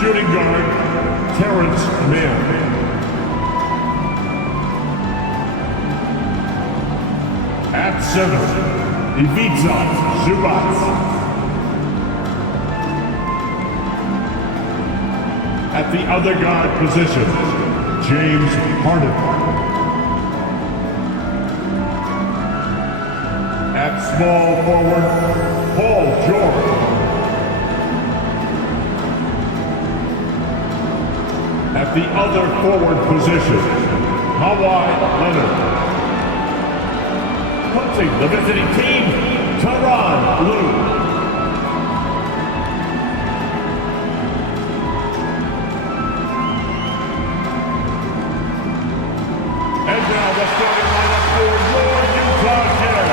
Shooting guard, Terrence Mann. At center, Ivica Zubac. At the other guard position, James Harden. At small forward, Paul George. At the other forward position, Kawhi Leonard. Coaching the visiting team, Tyronn Lue. And now the starting lineup for your Utah Jazz.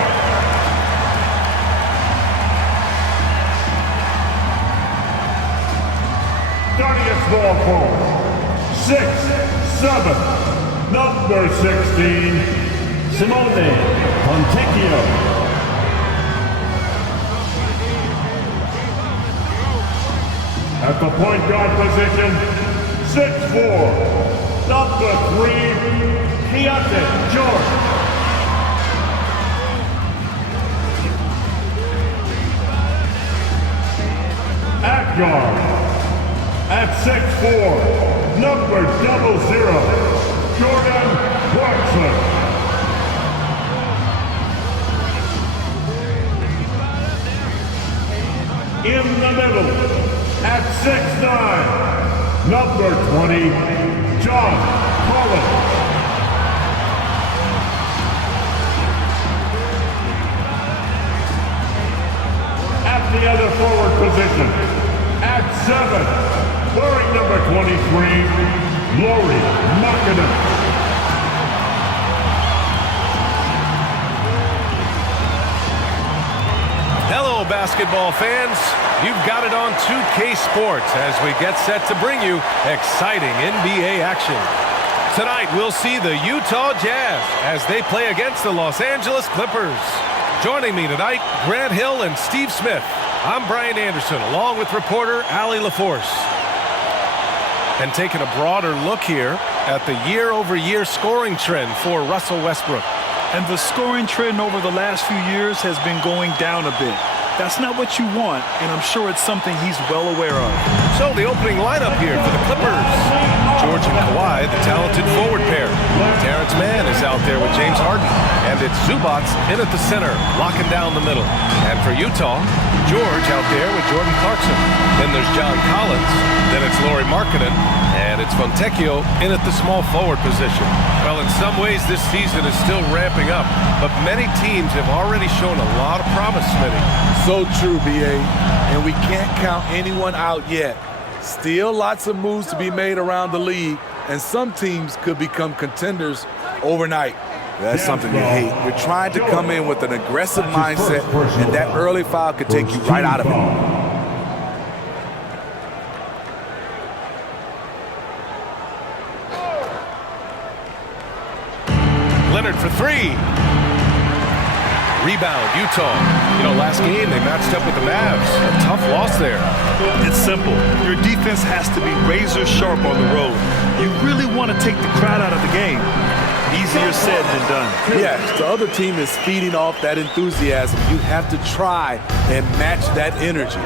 Starting at small forward, 6'7", number 16, Simone Fontecchio. At the point guard position, 6'4", number 3, Keontae George. At guard, at 6'4", number 00, Jordan Clarkson. In the middle, at 6'9", number 20, John Collins. At the other forward position, at 7, wearing number 23, Lauri Markkanen. Hello, basketball fans. You've got it on 2K Sports as we get set to bring you exciting NBA action. Tonight, we'll see the Utah Jazz as they play against the Los Angeles Clippers. Joining me tonight, Grant Hill and Steve Smith. I'm Brian Anderson, along with reporter Allie LaForce. And taking a broader look here at the year-over-year scoring trend for Russell Westbrook. And the scoring trend over the last few years has been going down a bit. That's not what you want, and I'm sure it's something he's well aware of. So the opening lineup here for the Clippers. George and Kawhi, the talented forward pair. Terrence Mann is out there with James Harden. And it's Zubac in at the center, locking down the middle. And for Utah, George out there with Jordan Clarkson. Then there's John Collins. Then it's Lauri Markkanen. And it's Fontecchio in at the small forward position. Well, in some ways, this season is still ramping up. But many teams have already shown a lot of promise, Smitty. So true, B.A. And we can't count anyone out yet. Still lots of moves to be made around the league, and some teams could become contenders overnight. That's something you hate. You're trying to come in with an aggressive mindset, and that early foul could take you right out of it. Leonard for three. Rebound, Utah. You know, last game they matched up with the Mavs. A tough loss there. It's simple. Your defense has to be razor sharp on the road. You really want to take the crowd out of the game. Easier said than done. Yes, the other team is feeding off that enthusiasm. You have to try and match that energy.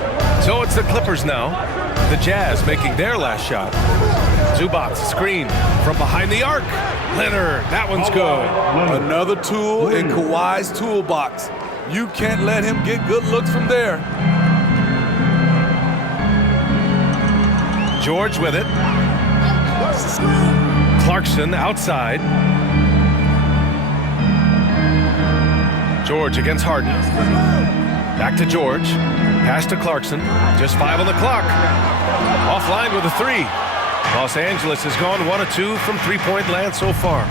So it's the Clippers now. The Jazz making their last shot. Zubac screen from behind the arc. Leonard, that one's good. Another tool in Kawhi's toolbox. You can't let him get good looks from there. George with it. Clarkson outside. George against Harden. Back to George. Pass to Clarkson. Just 5 on the clock. Offline with a three. Los Angeles has gone 1 of 2 from three-point land so far.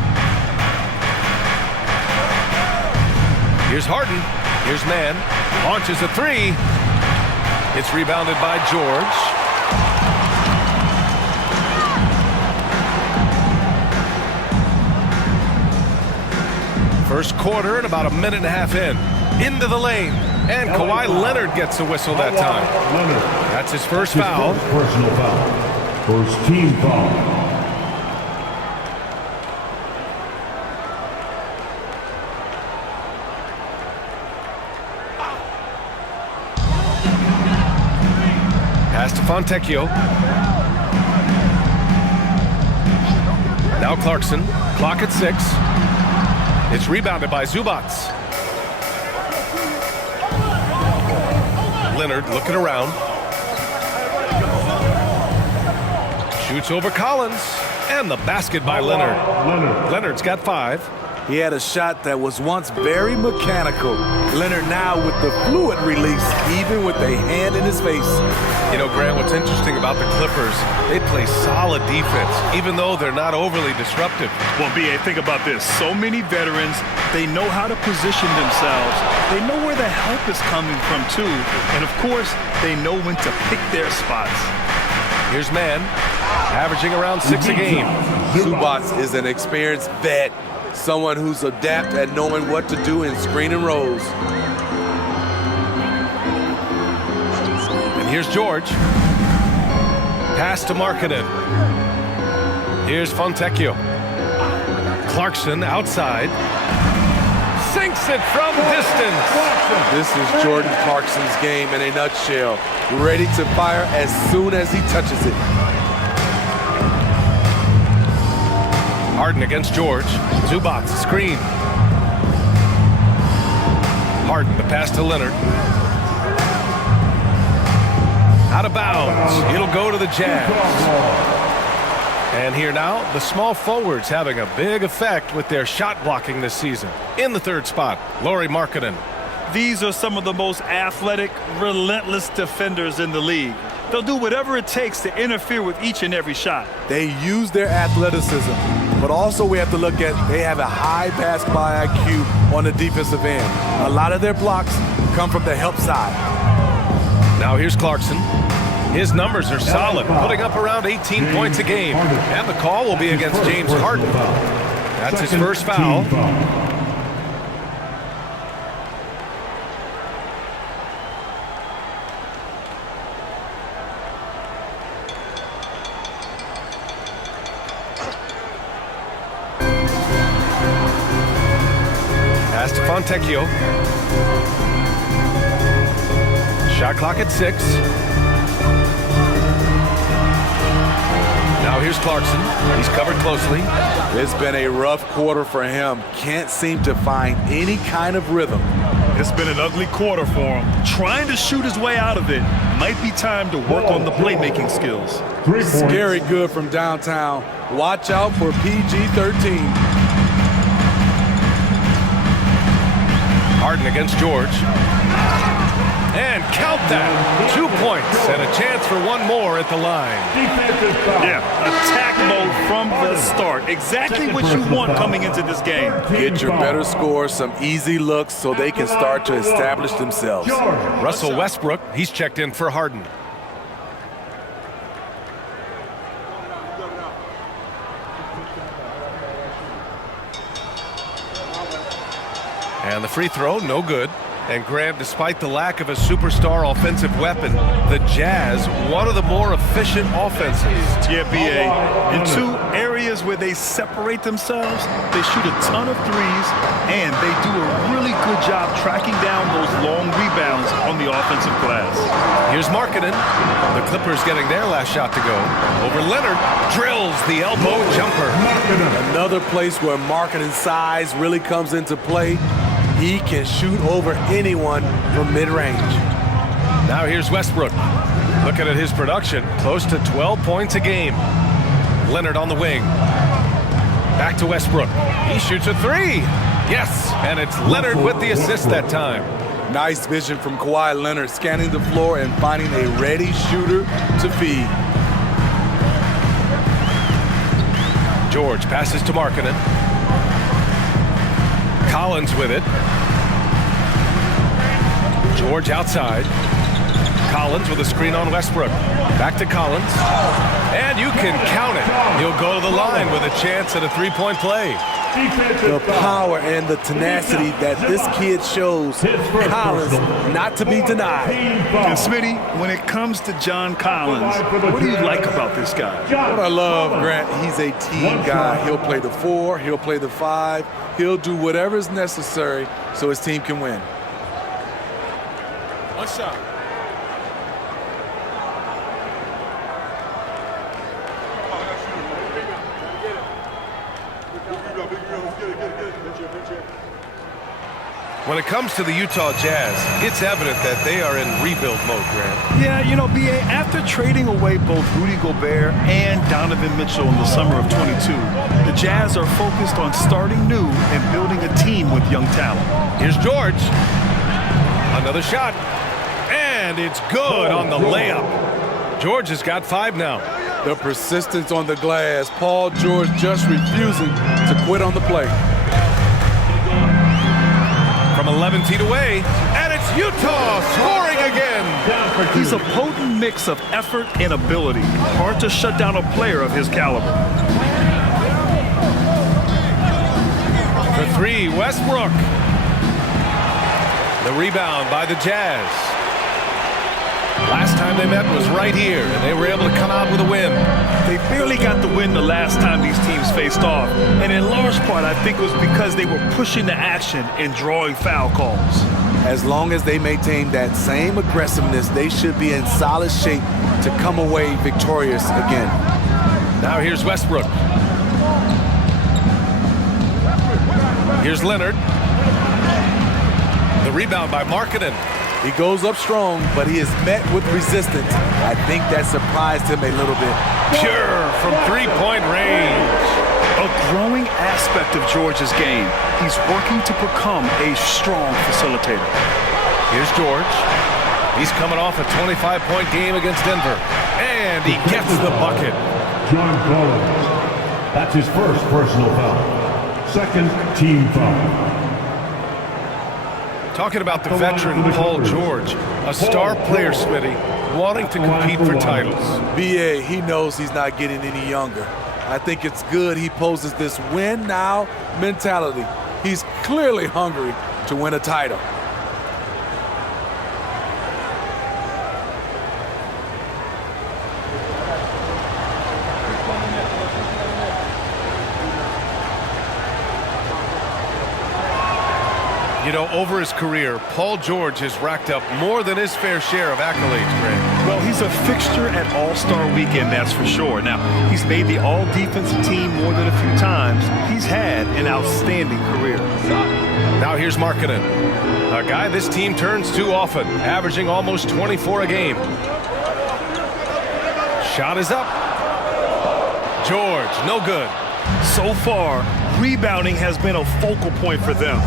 Here's Harden. Here's Mann. Launches a three. It's rebounded by George. First quarter and about a minute and a half in. Into the lane. And Kawhi Leonard gets a whistle that time. Leonard. That's his first His foul. first personal foul. First team foul. Pass to Fontecchio. Now Clarkson. Clock at 6. It's rebounded by Zubac. Leonard looking around. Shoots over Collins. And the basket by Leonard. Leonard's got 5. He had a shot that was once very mechanical. Leonard now with the fluid release, even with a hand in his face. You know, Grant, what's interesting about the Clippers, they play solid defense, even though they're not overly disruptive. Well, B.A., think about this. So many veterans, they know how to position themselves. They know where the help is coming from, too. And, of course, they know when to pick their spots. Here's Mann, averaging around 6 a game. Zubac is an experienced vet, someone who's adept at knowing what to do in screen and rolls. And here's George. Pass to Markkanen. Here's Fontecchio. Clarkson outside. Sinks it from distance. This is Jordan Clarkson's game in a nutshell. Ready to fire as soon as he touches it. Harden against George. Zubac, screen. Harden, the pass to Leonard. Out of bounds. It'll go to the Jazz. And here now, the small forwards having a big effect with their shot blocking this season. In the third spot, Lauri Markkanen. These are some of the most athletic, relentless defenders in the league. They'll do whatever it takes to interfere with each and every shot. They use their athleticism, but also we have to look at they have a high basketball IQ on the defensive end. A lot of their blocks come from the help side. Now here's Clarkson. His numbers are solid, putting up around 18 points a game. And the call will be against James Harden. That's his first foul. Pass to Fontecchio. Shot clock at 6. Now here's Clarkson. He's covered closely. It's been a rough quarter for him. Can't seem to find any kind of rhythm. It's been an ugly quarter for him. Trying to shoot his way out of it. Might be time to work on the playmaking skills. Scary good from downtown. Watch out for PG-13. Harden against George. And count that. 2 points and a chance for one more at the line. Yeah, attack mode from the start. Exactly what you want coming into this game. Get your better scores, some easy looks so they can start to establish themselves. Russell Westbrook, he's checked in for Harden. And the free throw, no good. And Grant, despite the lack of a superstar offensive weapon, the Jazz, one of the more efficient offenses. Yeah, B.A. In 2 areas where they separate themselves, they shoot a ton of threes, and they do a really good job tracking down those long rebounds on the offensive glass. Here's Markkanen. The Clippers getting their last shot to go. Over Leonard, drills the elbow jumper. Another place where Markkanen's size really comes into play. He can shoot over anyone from mid-range. Now here's Westbrook. Looking at his production, close to 12 points a game. Leonard on the wing. Back to Westbrook. He shoots a 3. Yes, and it's Leonard with the assist that time. Nice vision from Kawhi Leonard, scanning the floor and finding a ready shooter to feed. George passes to Markkanen. Collins with it. George outside. Collins with a screen on Westbrook. Back to Collins. And you can count it. He'll go to the line with a chance at a 3-point play. The power and the tenacity that this kid shows, Collins, not to be denied. And Smitty, when it comes to John Collins, what do you like about this guy? What I love, Grant, he's a team guy. He'll play the 4, he'll play the 5, he'll do whatever is necessary so his team can win. One shot. When it comes to the Utah Jazz, it's evident that they are in rebuild mode, Grant. Yeah, you know, B.A., after trading away both Rudy Gobert and Donovan Mitchell in the summer of 22, the Jazz are focused on starting new and building a team with young talent. Here's George. Another shot. And it's good on the layup. George has got 5 now. The persistence on the glass. Paul George just refusing to quit on the play. From 11 feet away, and it's Utah scoring again. He's a potent mix of effort and ability. Hard to shut down a player of his caliber. For 3, Westbrook. The rebound by the Jazz. Last time they met was right here, and they were able to come out with a win. They barely got the win the last time these teams faced off, and in large part, I think it was because they were pushing the action and drawing foul calls. As long as they maintain that same aggressiveness, they should be in solid shape to come away victorious again. Now here's Westbrook. Here's Leonard. The rebound by Markkanen. He goes up strong, but he is met with resistance. I think that surprised him a little bit. Pure from three-point range. A growing aspect of George's game. He's working to become a strong facilitator. Here's George. He's coming off a 25-point game against Denver. And he gets the bucket. John Collins. That's his first personal foul. Second team foul. Talking about the veteran Paul George, a star player, Smitty, wanting to compete for titles. B.A., he knows he's not getting any younger. I think it's good he poses this win-now mentality. He's clearly hungry to win a title. You know, over his career, Paul George has racked up more than his fair share of accolades, Grant. Well, he's a fixture at All-Star Weekend, that's for sure. Now, he's made the All-Defensive team more than a few times. He's had an outstanding career. Now here's Markkanen, a guy this team turns to often, averaging almost 24 a game. Shot is up. George, no good. So far, rebounding has been a focal point for them.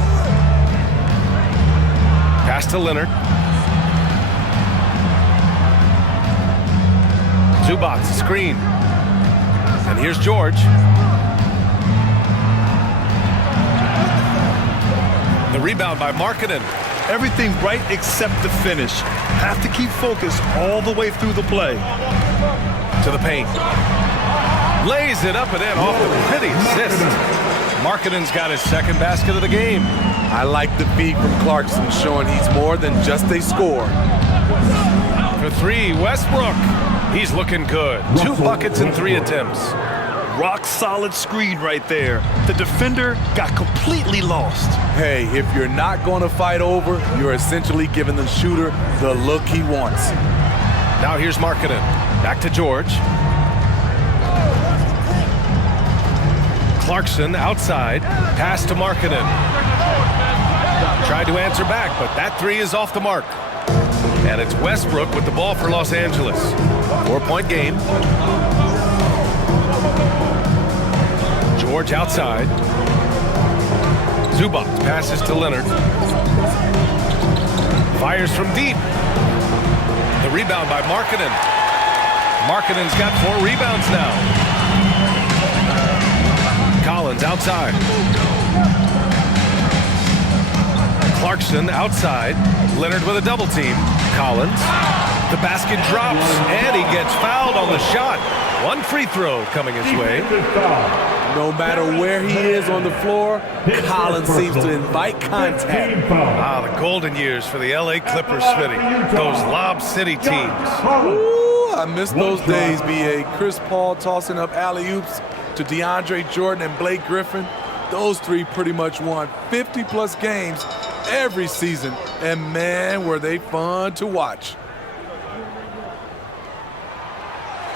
Pass to Leonard. Zubac, screen. And here's George. The rebound by Markkanen. Everything right except the finish. Have to keep focused all the way through the play. To the paint. Lays it up and in off the pretty assist. Markkanen's got his second basket of the game. I like the feed from Clarkson, showing he's more than just a scorer. For 3, Westbrook. He's looking good. 2 buckets in 3 attempts. Rock solid screen right there. The defender got completely lost. Hey, if you're not going to fight over, you're essentially giving the shooter the look he wants. Now here's Markkanen. Back to George. Clarkson outside. Pass to Markkanen. Tried to answer back, but that 3 is off the mark. And it's Westbrook with the ball for Los Angeles. 4-point game. George outside. Zubac passes to Leonard. Fires from deep. The rebound by Markkanen. Markkanen's got 4 rebounds now. Collins outside. Clarkson outside. Leonard with a double team. Collins. The basket drops, and he gets fouled on the shot. 1 free throw coming his way. Defensive foul. No matter where he is on the floor, Collins seems to invite contact. Team foul. The golden years for the LA Clippers, Smitty. Those Lob City teams. Ooh, I miss those days, B.A. Chris Paul tossing up alley-oops to DeAndre Jordan and Blake Griffin. Those three pretty much won 50-plus games every season, and man, were they fun to watch.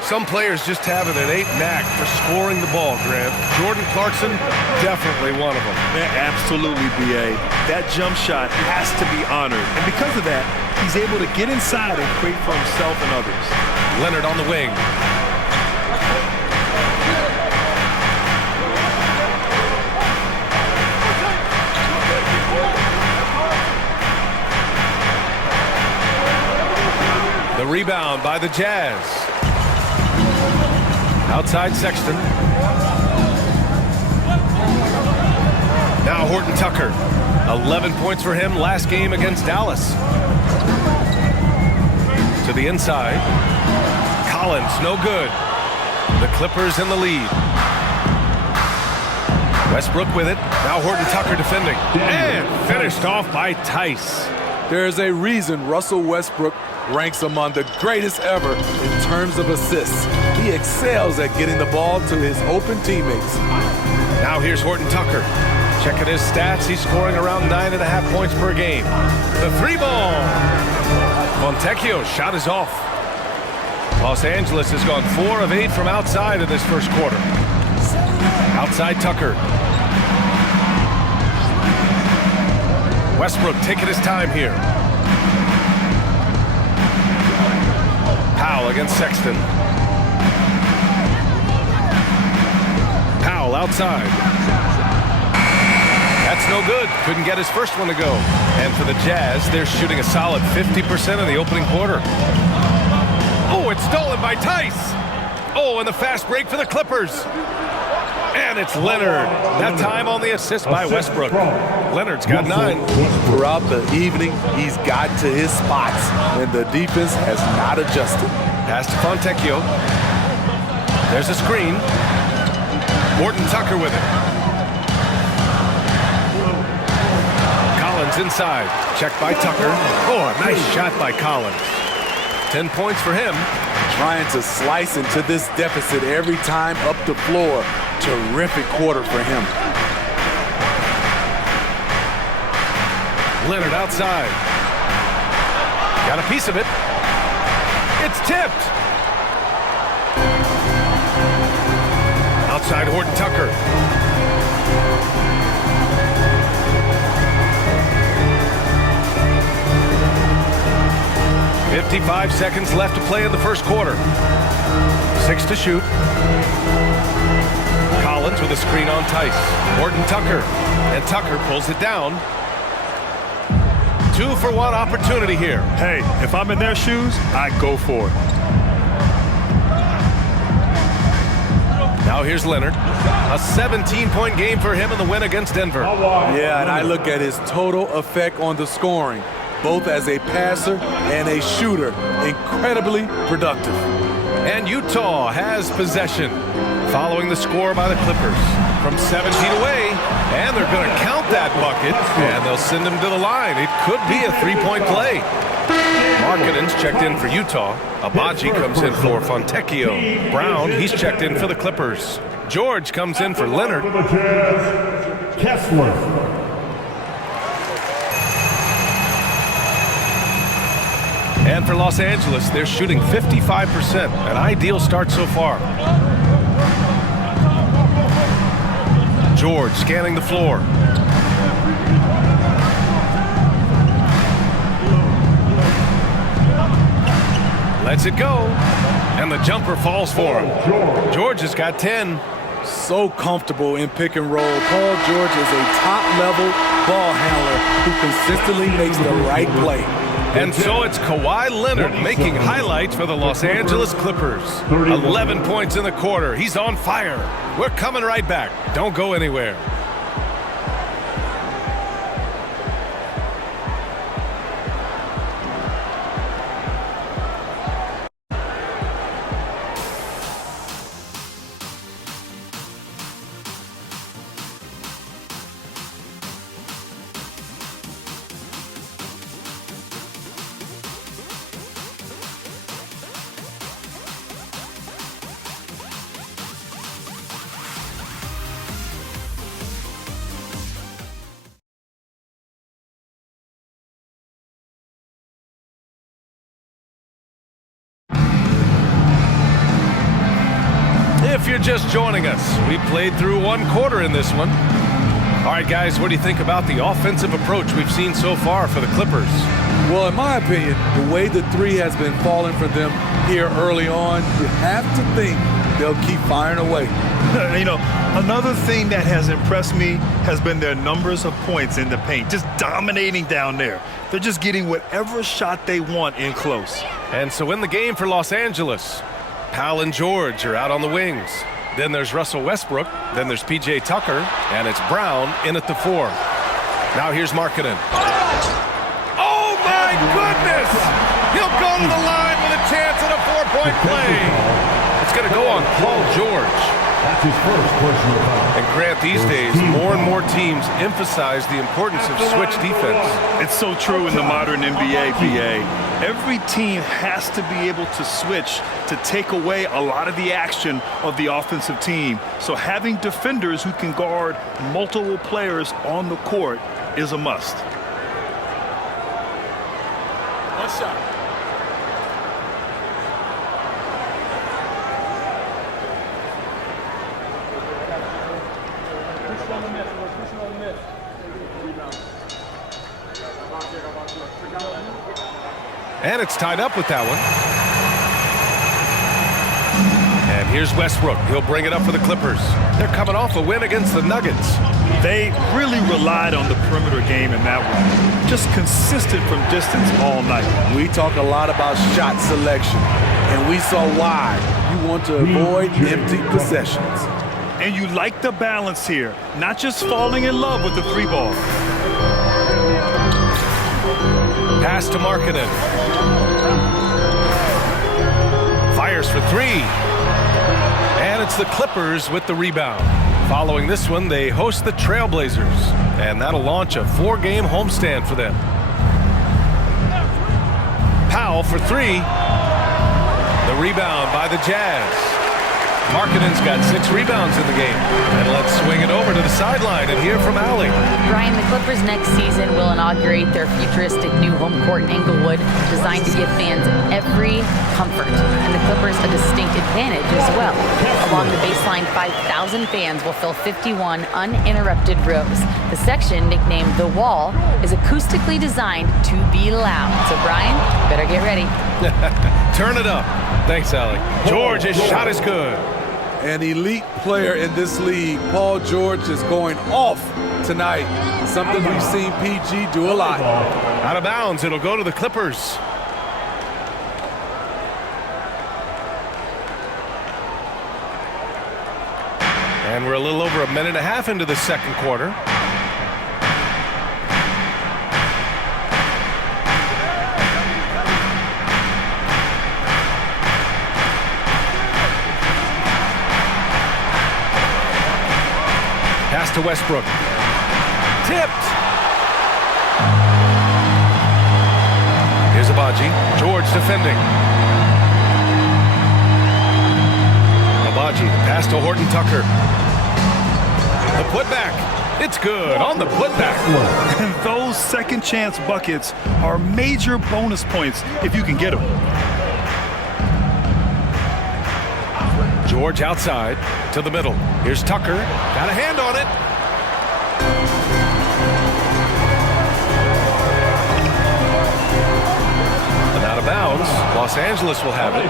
Some players just have an innate knack for scoring the ball, Grant. Jordan Clarkson, definitely one of them. Man, absolutely, B.A. That jump shot has to be honored. And because of that, he's able to get inside and create for himself and others. Leonard on the wing. The rebound by the Jazz. Outside Sexton. Now Horton Tucker. 11 points for him last game against Dallas. To the inside. Collins, no good. The Clippers in the lead. Westbrook with it. Now Horton Tucker defending. And finished off by Tice. There's a reason Russell Westbrook ranks among the greatest ever in terms of assists. He excels at getting the ball to his open teammates. Now here's Horton Tucker. Checking his stats, he's scoring around 9.5 points per game. The three ball. Fontecchio's shot is off. Los Angeles has gone 4 of 8 from outside in this first quarter. Outside Tucker. Westbrook taking his time here. Powell against Sexton. Powell outside. That's no good. Couldn't get his first one to go. And for the Jazz, they're shooting a solid 50% in the opening quarter. Oh, it's stolen by Tice. Oh, and the fast break for the Clippers. And it's Leonard. That time on the assist by Westbrook. Leonard's got 9. Throughout the evening, he's gotten to his spots, and the defense has not adjusted. Pass to Fontecchio. There's a screen. Horton Tucker with it. Collins inside. Checked by Tucker. Oh, a nice shot by Collins. 10 points for him. Trying to slice into this deficit every time up the floor. Terrific quarter for him. Leonard outside. Got a piece of it. It's tipped. Outside Horton Tucker. "55 seconds left to play in the first quarter. 6 to shoot. Collins with a screen on Tice. Horton Tucker. And Tucker pulls it down. 2-for-1 opportunity here. Hey, if I'm in their shoes, I go for it. Now here's Leonard. A 17-point game for him in the win against Denver. Yeah, and I look at his total effect on the scoring, both as a passer and a shooter. Incredibly productive. And Utah has possession following the score by the Clippers from 7 feet away. And they're going to count that bucket, and they'll send him to the line. It could be a 3-point play. Markkanen's checked in for Utah. Abaji comes in for Fontecchio. Brown, he's checked in for the Clippers. George comes in for Leonard. For the Jazz, Kessler. And for Los Angeles, they're shooting 55%. An ideal start so far. George scanning the floor. Lets it go. And the jumper falls for him. George has got 10. So comfortable in pick and roll. Paul George is a top-level ball handler who consistently makes the right play. And so it's Kawhi Leonard making highlights for the Los Angeles Clippers. 11 points in the quarter. He's on fire. We're coming right back. Don't go anywhere. If you're just joining us, we played through one quarter in this one. All right, guys, what do you think about the offensive approach we've seen so far for the Clippers? Well, in my opinion, the way the three has been falling for them here early on, you have to think they'll keep firing away. You know, another thing that has impressed me has been their numbers of points in the paint, just dominating down there. They're just getting whatever shot they want in close. And so in the game for Los Angeles, Powell and George are out on the wings. Then there's Russell Westbrook. Then there's P.J. Tucker. And it's Brown in at the 4. Now here's Markkanen. Oh, my goodness! He'll go to the line with a chance at a 4-point play. It's going to go on Paul George. That's his first personal foul. And Grant, these days, more and more teams emphasize the importance of switch defense. It's so true in the modern NBA, BA. Every team has to be able to switch to take away a lot of the action of the offensive team. So having defenders who can guard multiple players on the court is a must. One shot. And it's tied up with that one. And here's Westbrook. He'll bring it up for the Clippers. They're coming off a win against the Nuggets. They really relied on the perimeter game in that one. Just consistent from distance all night. We talk a lot about shot selection, and we saw why. You want to avoid empty possessions. And you like the balance here, not just falling in love with the 3-ball. Pass to Markkanen. Fires for 3. And it's the Clippers with the rebound. Following this one, they host the Trailblazers. And that'll launch a 4-game homestand for them. Powell for 3. The rebound by the Jazz. Markkanen's got 6 rebounds in the game. And let's swing it over to the sideline and hear from Allie. Brian, the Clippers next season will inaugurate their futuristic new home court in Inglewood, designed to give fans every comfort. And the Clippers a distinct advantage as well. Along the baseline, 5,000 fans will fill 51 uninterrupted rows. The section, nicknamed The Wall, is acoustically designed to be loud. So, Brian, better get ready. Turn it up. Thanks, Allie. George, his shot is good. An elite player in this league, Paul George, is going off tonight. Something we've seen PG do a lot. Out of bounds, it'll go to the Clippers. And we're a little over a minute and a half into the second quarter. Pass to Westbrook. Tipped. Here's Abaji. George defending. Abaji, pass to Horton Tucker. The putback. It's good on the putback. And those second chance buckets are major bonus points if you can get them. George outside to the middle. Here's Tucker. Got a hand on it. And out of bounds. Los Angeles will have it.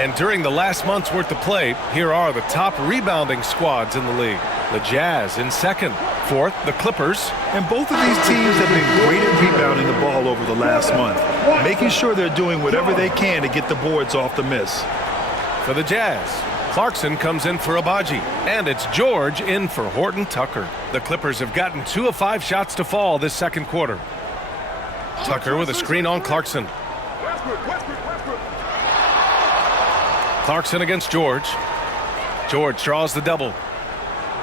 And during the last month's worth of play, here are the top rebounding squads in the league. The Jazz in second. Fourth, the Clippers. And both of these teams have been great at rebounding the ball over the last month, making sure they're doing whatever they can to get the boards off the miss. For the Jazz, Clarkson comes in for Abaji, and it's George in for Horton Tucker. The Clippers have gotten 2 of 5 shots to fall this second quarter. Tucker with a screen on Clarkson. Clarkson against George. George draws the double.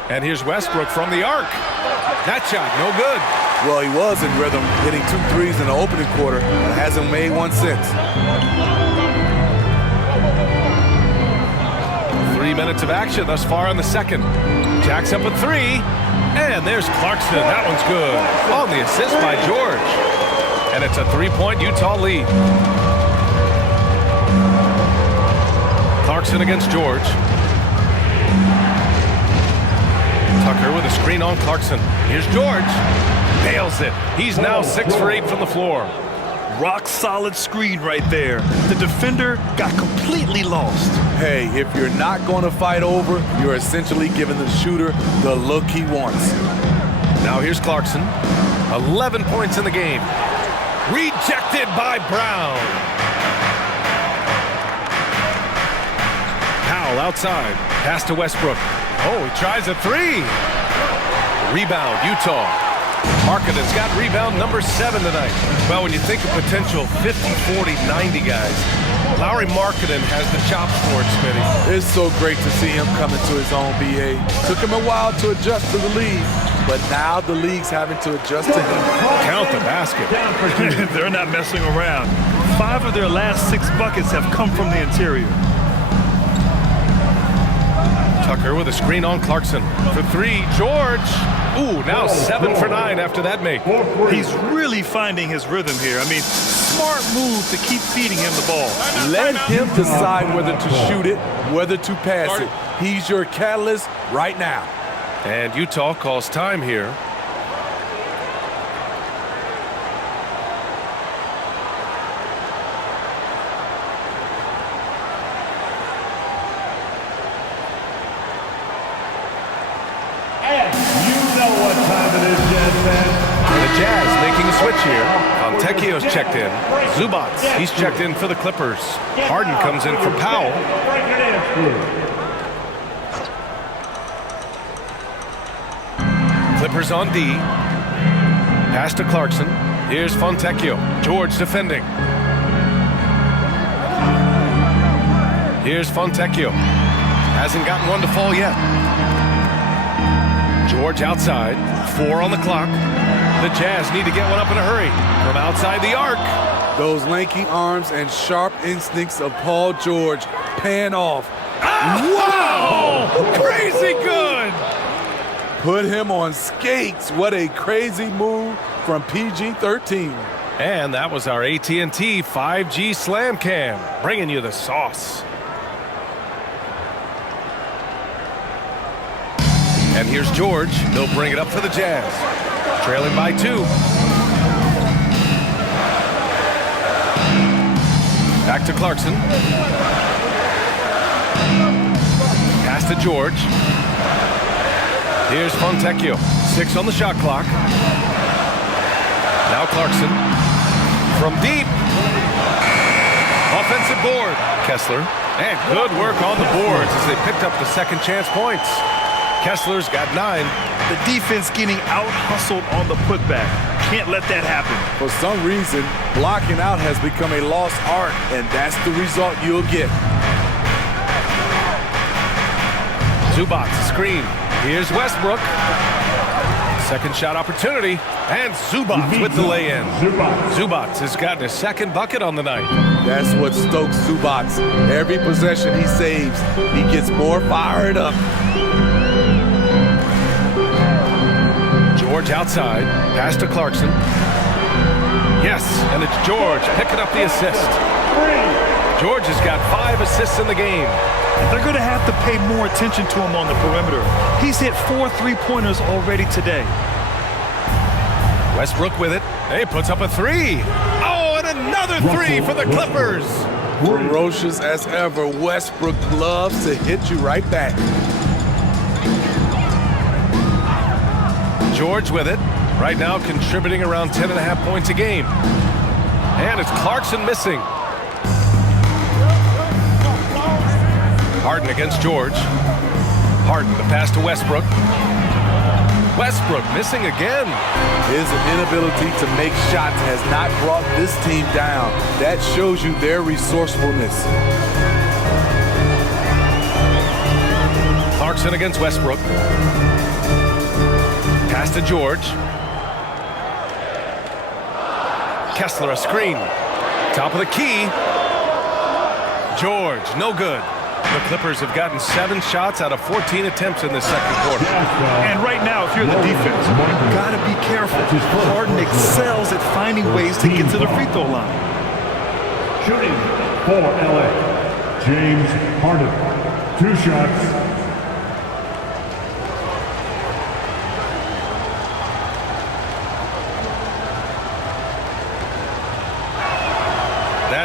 And here's Westbrook from the arc. That shot, no good. Well, he was in rhythm, hitting 2 threes in the opening quarter, but hasn't made one since. 3 minutes of action thus far in the second. Jacks up a 3. And there's Clarkson. That one's good. On the assist by George. And it's a 3-point Utah lead. Clarkson against George. Tucker with a screen on Clarkson. Here's George. Nails it. He's now 6 for 8 from the floor. Rock solid screen right there. The defender got completely lost. Hey, if you're not going to fight over, you're essentially giving the shooter the look he wants. Now here's Clarkson. 11 points in the game. Rejected by Brown. Powell outside. Pass to Westbrook. Oh, he tries a three. Rebound, Utah. Markkanen's got rebound number 7 tonight. Well, when you think of potential 50, 40, 90 guys, Lauri Markkanen has the chops for it, Smitty. It's so great to see him come into his own, BA. Took him a while to adjust to the league, but now the league's having to adjust to him. Count the basket. They're not messing around. 5 of their last 6 buckets have come from the interior. Tucker with a screen on Clarkson. For 3, George. Ooh, now 7 for 9 after that make. He's really finding his rhythm here. I mean, smart move to keep feeding him the ball. Let him decide whether to shoot it, whether to pass it. He's your catalyst right now. And Utah calls time here. The Jazz making a switch here. Fontecchio's checked in. Zubats, he's checked in for the Clippers. Harden comes in for Powell. Clippers on D. Pass to Clarkson. Here's Fontecchio. George defending. Here's Fontecchio. Hasn't gotten one to fall yet. George outside. 4 on the clock. The Jazz need to get one up in a hurry. From outside the arc. Those lanky arms and sharp instincts of Paul George paying off. Wow! Crazy good! Put him on skates. What a crazy move from PG-13. And that was our AT&T 5G Slam Cam, bringing you the sauce. And here's George. He'll bring it up for the Jazz. Trailing by 2. Back to Clarkson. Pass to George. Here's Fontecchio. 6 on the shot clock. Now Clarkson. From deep. Offensive board. Kessler. And good work on the boards as they picked up the second chance points. Kessler's got 9. The defense getting out-hustled on the putback. Can't let that happen. For some reason, blocking out has become a lost art, and that's the result you'll get. Zubats, screen. Here's Westbrook. Second shot opportunity. And Zubats with the lay-in. Zubats has gotten his second bucket on the night. That's what stokes Zubats. Every possession he saves, he gets more fired up. George outside. Pass to Clarkson. Yes, and it's George picking up the assist. George has got 5 assists in the game. They're going to have to pay more attention to him on the perimeter. He's hit 4 3-pointers already today. Westbrook with it. He puts up a 3. Oh, and another 3 for the Clippers. Ferocious as ever, Westbrook loves to hit you right back. George with it. Right now contributing around 10.5 points a game. And it's Clarkson missing. Harden against George. Harden, the pass to Westbrook. Westbrook missing again. His inability to make shots has not brought this team down. That shows you their resourcefulness. Clarkson against Westbrook. Pass to George. Kessler a screen. Top of the key. George, no good. The Clippers have gotten 7 shots out of 14 attempts in this second quarter. And right now, if you're the defense, you've got to be careful. Harden excels at finding ways to get to the free throw line. Shooting for LA, James Harden. 2 shots.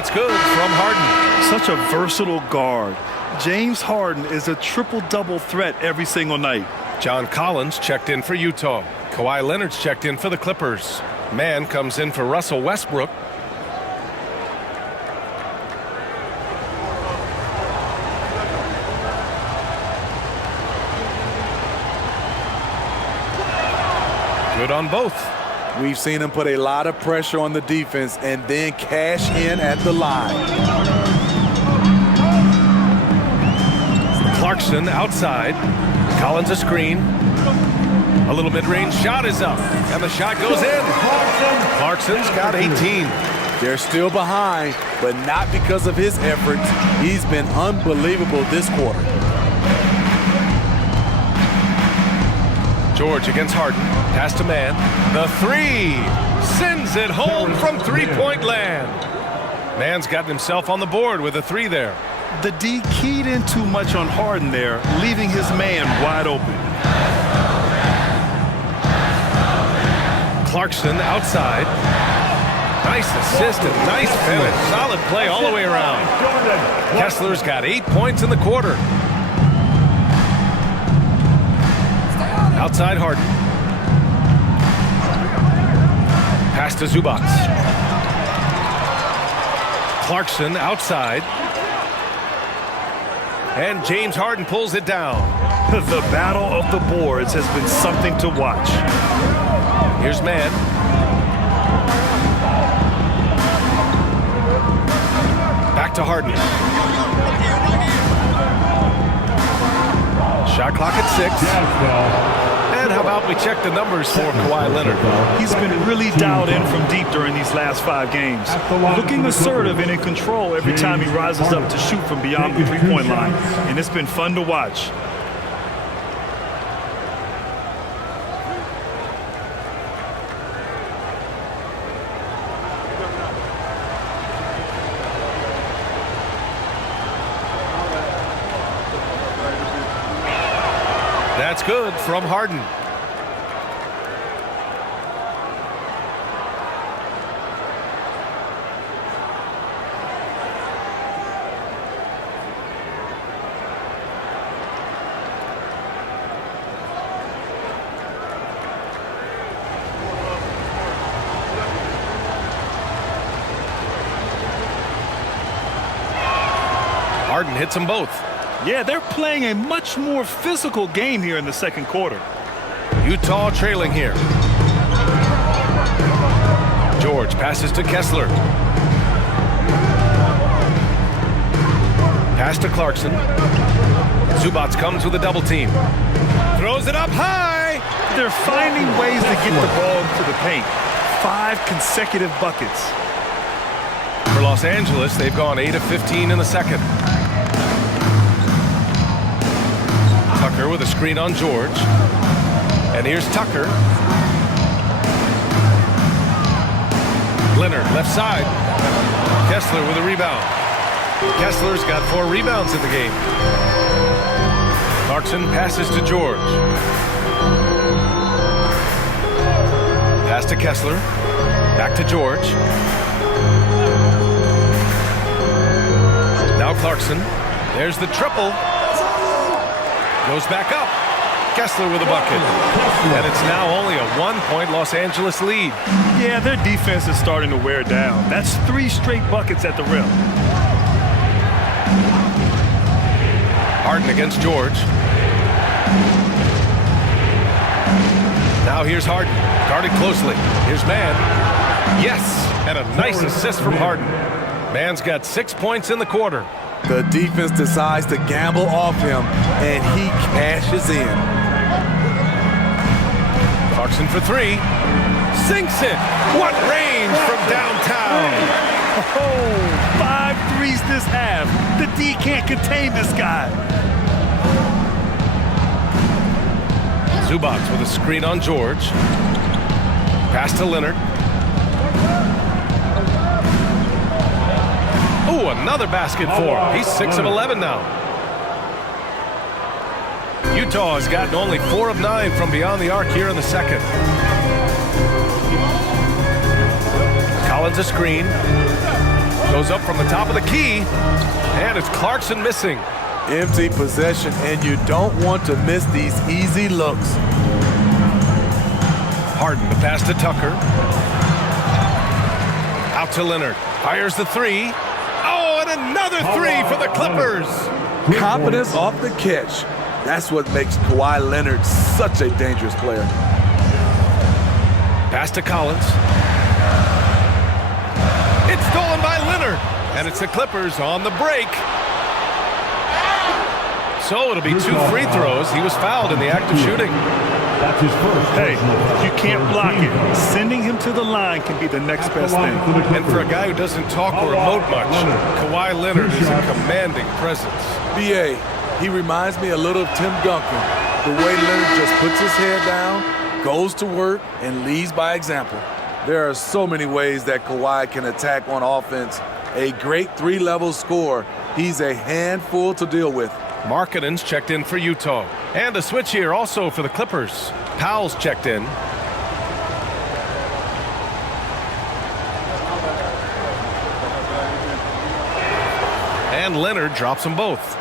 That's good from Harden. Such a versatile guard. James Harden is a triple-double threat every single night. John Collins checked in for Utah. Kawhi Leonard's checked in for the Clippers. Mann comes in for Russell Westbrook. Good on both. We've seen him put a lot of pressure on the defense and then cash in at the line. Clarkson outside. Collins a screen. A little mid-range shot is up, and the shot goes in. Clarkson's got 18. They're still behind, but not because of his efforts. He's been unbelievable this quarter. George against Harden. Pass to Mann. The three. Sends it home from three-point land. Mann's gotten himself on the board with a three there. The D keyed in too much on Harden there, leaving his man wide open. Clarkson outside. Nice assist and nice finish. Solid play all the way around. Kessler's got 8 points in the quarter. Outside Harden. Pass to Zubac. Clarkson outside. And James Harden pulls it down. The battle of the boards has been something to watch. Here's Mann. Back to Harden. Shot clock at 6. And how about we check the numbers for Kawhi Leonard? He's been really dialed in from deep during these last 5 games. Looking assertive and in control every time he rises up to shoot from beyond the three-point line. And it's been fun to watch. That's good from Harden. Harden hits them both. Yeah, they're playing a much more physical game here in the second quarter. Utah trailing here. George passes to Kessler. Pass to Clarkson. Zubac comes with a double team. Throws it up high. They're finding ways to get the ball into the paint. 5 consecutive buckets. For Los Angeles, they've gone 8 of 15 in the second. Tucker with a screen on George. And here's Tucker. Leonard left side. Kessler with a rebound. Kessler's got 4 rebounds in the game. Clarkson passes to George. Pass to Kessler. Back to George. Now Clarkson. There's the triple. Goes back up. Kessler with a bucket. And it's now only a 1-point Los Angeles lead. Yeah, their defense is starting to wear down. That's 3 straight buckets at the rim. Harden against George. Now here's Harden. Guarded closely. Here's Mann. Yes! And a nice assist from Harden. Mann's got 6 points in the quarter. The defense decides to gamble off him, and he cashes in. Clarkson for 3. Sinks it. What range from downtown. Oh, 5 threes this half. The D can't contain this guy. Zubac with a screen on George. Pass to Leonard. Ooh, another basket for him. He's 6 of 11 now. Utah has gotten only 4 of 9 from beyond the arc here in the second. Collins a screen. Goes up from the top of the key, and it's Clarkson missing. Empty possession, and you don't want to miss these easy looks. Harden, the pass to Tucker. Out to Leonard. Fires the three. Oh, and another three for the Clippers. Confidence off the catch. That's what makes Kawhi Leonard such a dangerous player. Pass to Collins. It's stolen by Leonard. And it's the Clippers on the break. So it'll be 2 free throws. He was fouled in the act of shooting. That's his first. Hey, if you can't block it, sending him to the line can be the next best thing. And for a guy who doesn't talk or emote much, Kawhi Leonard is a commanding presence. BA, he reminds me a little of Tim Duncan. The way Leonard just puts his head down, goes to work, and leads by example. There are so many ways that Kawhi can attack on offense. A great 3-level scorer. He's a handful to deal with. Markkanen's checked in for Utah. And a switch here also for the Clippers. Powell's checked in. And Leonard drops them both.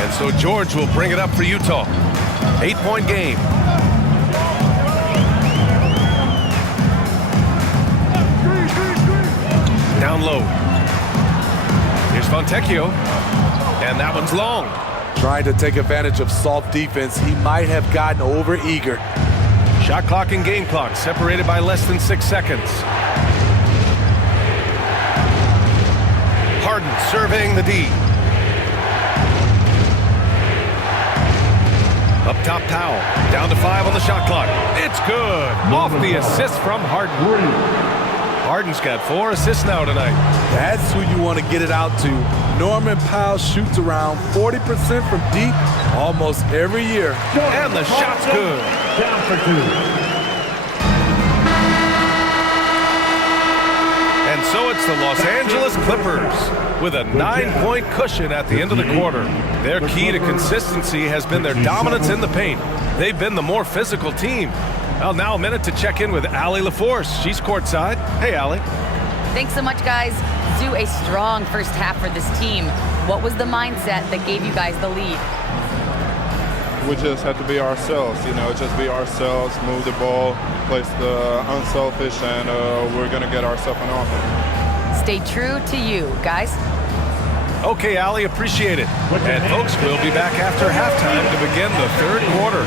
And so George will bring it up for Utah. 8-point game. Down low. Here's Fontecchio, and that one's long. Trying to take advantage of soft defense, he might have gotten over-eager. Shot clock and game clock separated by less than 6 seconds. Harden surveying the D. Up top, Powell. Down to 5 on the shot clock. It's good. Off the assist from Harden. Harden's got 4 assists now tonight. That's who you want to get it out to. Norman Powell shoots around 40% from deep almost every year. And the shot's good. Down for 2. And so it's the Los Angeles Clippers with a 9-point cushion at the end of the quarter. Their key to consistency has been their dominance in the paint. They've been the more physical team. Well, now a minute to check in with Allie LaForce. She's courtside. Hey, Allie. Thanks so much, guys. Stu, a strong first half for this team. What was the mindset that gave you guys the lead? We just have to be ourselves, just be ourselves, move the ball, play the unselfish, and we're going to get ourselves an offense. Stay true to you, guys. Okay, Allie, appreciate it. And folks, we'll be back after halftime to begin the third quarter.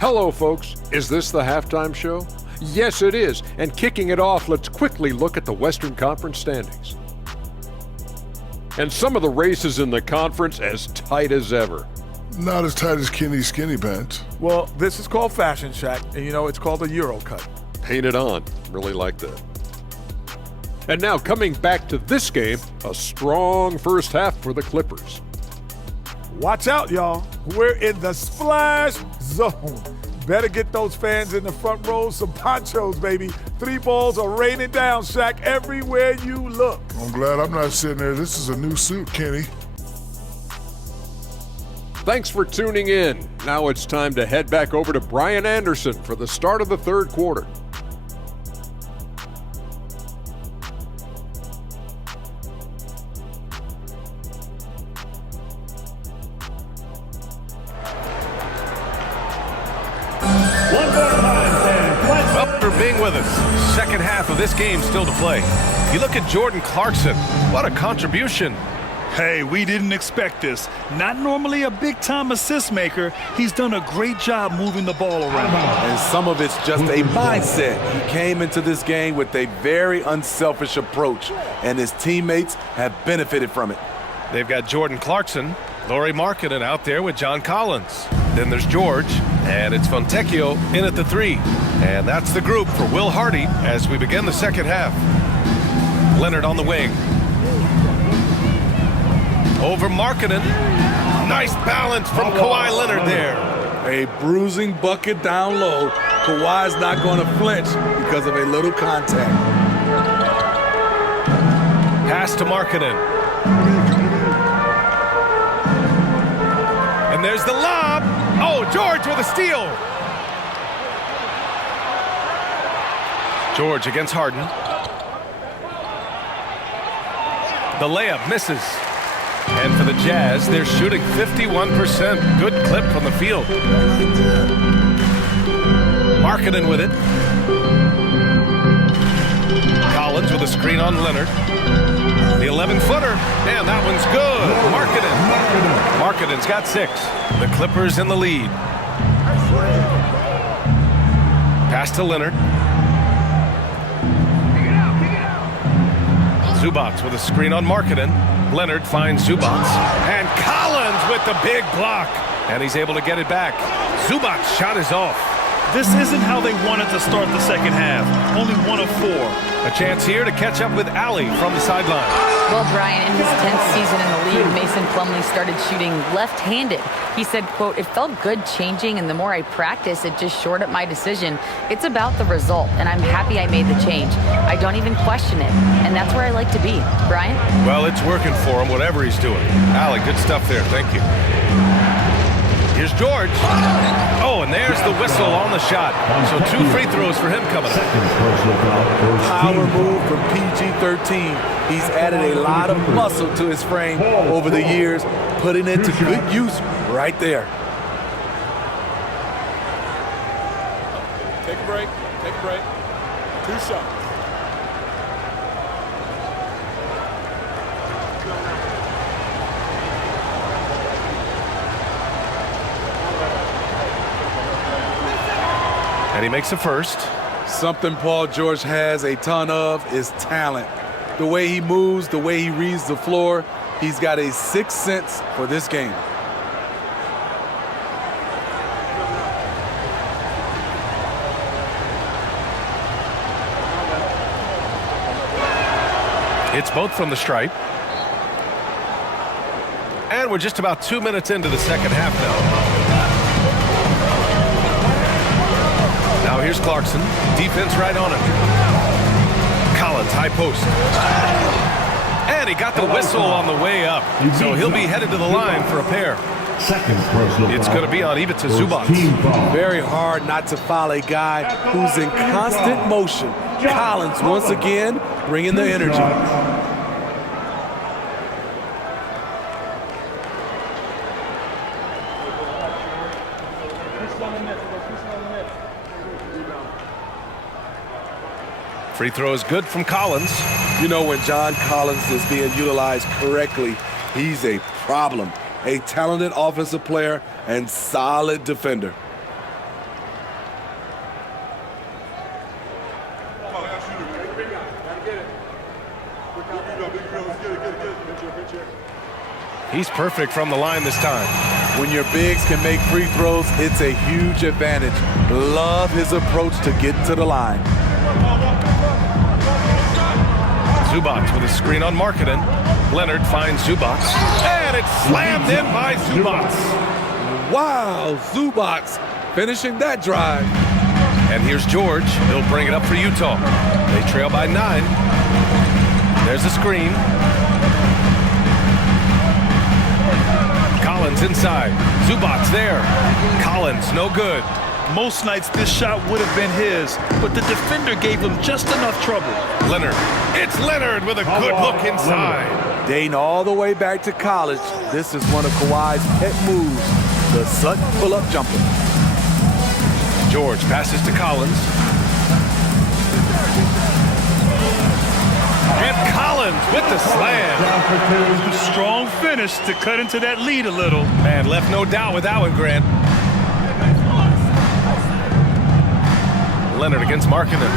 Hello, folks. Is this the halftime show? Yes, it is. And kicking it off, let's quickly look at the Western Conference standings. And some of the races in the conference as tight as ever. Not as tight as Kenny's skinny pants. Well, this is called Fashion Shack, and it's called a Euro cut. Painted on. Really like that. And now coming back to this game, a strong first half for the Clippers. Watch out, y'all. We're in the splash zone. Better get those fans in the front row some ponchos, baby. 3 balls are raining down, Shaq, everywhere you look. I'm glad I'm not sitting there. This is a new suit, Kenny. Thanks for tuning in. Now it's time to head back over to Brian Anderson for the start of the third quarter. Well, for being with us. Second half of this game still to play. You look at Jordan Clarkson. What a contribution. Hey, we didn't expect this. Not normally a big-time assist maker. He's done a great job moving the ball around. And some of it's just a mindset. He came into this game with a very unselfish approach, and his teammates have benefited from it. They've got Jordan Clarkson, Lauri Markkanen out there with John Collins. Then there's George, and it's Fontecchio in at the 3. And that's the group for Will Hardy as we begin the second half. Leonard on the wing. Over Markkanen. Nice balance from Kawhi Leonard there. A bruising bucket down low. Kawhi's not going to flinch because of a little contact. Pass to Markkanen. And there's the lob. Oh, George with a steal. George against Harden. The layup misses. And for the Jazz, they're shooting 51%. Good clip from the field. Markkanen with it. Collins with a screen on Leonard. The 11-footer. And that one's good. Markkanen's got 6. The Clippers in the lead. Pass to Leonard. Zubac with a screen on Markkanen. Leonard finds Zubac. And Collins with the big block. And he's able to get it back. Zubac's shot is off. This isn't how they wanted to start the second half. Only 1 of 4. A chance here to catch up with Allie from the sideline. Well, Brian, in his 10th season in the league, Mason Plumlee started shooting left-handed. He said, quote, "It felt good changing, and the more I practice, it just shored up my decision. It's about the result, and I'm happy I made the change. I don't even question it, and that's where I like to be." Brian? Well, it's working for him, whatever he's doing. Allie, good stuff there. Thank you. Here's George. Oh, and there's the whistle on the shot. So 2 free throws for him coming up. Power move from PG-13. He's added a lot of muscle to his frame over the years, putting it to good use right there. Take a break. 2 shots. And he makes a first. Something Paul George has a ton of is talent. The way he moves, the way he reads the floor, he's got a 6th sense for this game. It's both from the stripe. And we're just about 2 minutes into the second half now. Now here's Clarkson. Defense right on him. Collins, high post. And he got the whistle on the way up. So he'll be headed to the line for a pair. Second personal It's foul. going to be on Ivica First Zubac. team foul. Very hard not to foul a guy who's in constant motion. Collins, once again, bringing the energy. Free throw is good from Collins. You know, when John Collins is being utilized correctly, he's a problem. A talented offensive player and solid defender. He's perfect from the line this time. When your bigs can make free throws, it's a huge advantage. Love his approach to getting to the line. Zubac with a screen on Markkanen. Leonard finds Zubac. And it's slammed in by Zubac. Wow, Zubac finishing that drive. And here's George. He'll bring it up for Utah. They trail by 9. There's a screen. Collins inside. Zubac there. Collins, no good. Most nights this shot would have been his, but the defender gave him just enough trouble. Leonard. It's Leonard with a good look inside. Dating all the way back to college, this is one of Kawhi's pet moves, the Sutton pull-up jumper. George passes to Collins. And Collins with the slam. A strong finish to cut into that lead a little. Man, left no doubt with that one, Grant. Leonard against Markkanen.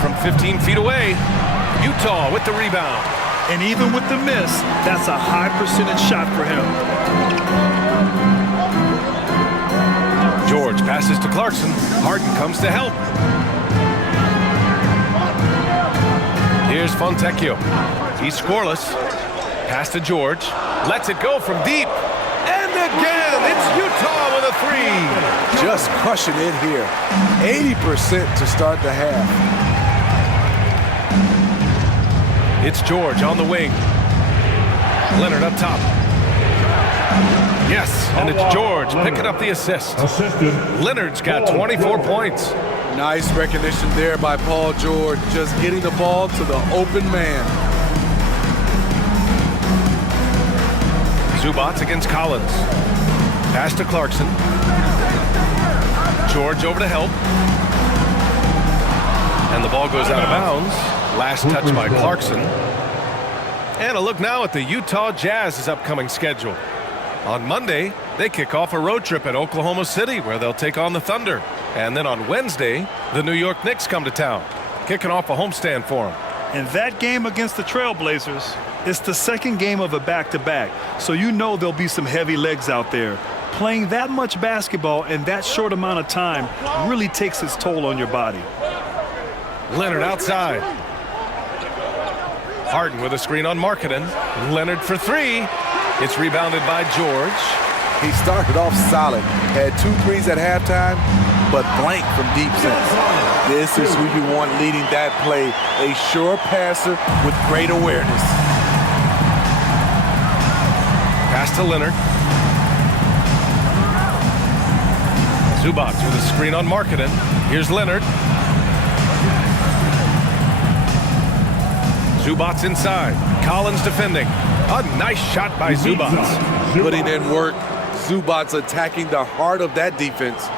From 15 feet away, Utah with the rebound. And even with the miss, that's a high percentage shot for him. George passes to Clarkson. Harden comes to help. Here's Fontecchio. He's scoreless. Pass to George. Lets it go from deep. And again, it's Utah with a 3. Just crushing it here. 80% to start the half. It's George on the wing. Leonard up top. Yes, and it's George picking up the assist. Assisted. Leonard's got 24 points. Nice recognition there by Paul George, just getting the ball to the open man. Zubats against Collins. Pass to Clarkson. George over to help. And the ball goes out of bounds. Last touch by Clarkson. And a look now at the Utah Jazz's upcoming schedule. On Monday, they kick off a road trip at Oklahoma City where they'll take on the Thunder. And then on Wednesday, the New York Knicks come to town, kicking off a homestand for them. And that game against the Trailblazers, it's the second game of a back-to-back. So you know there'll be some heavy legs out there. Playing that much basketball in that short amount of time really takes its toll on your body. Leonard outside. Harden with a screen on Markkanen. Leonard for three. It's rebounded by George. He started off solid, had 2 threes at halftime, but blank from deep sense. This is who you want leading that play, a sure passer with great awareness. Pass to Leonard. Zubats with a screen on Markkanen. Here's Leonard. Zubats inside. Collins defending. A nice shot by Zubats. Putting in work. Zubats attacking the heart of that defense.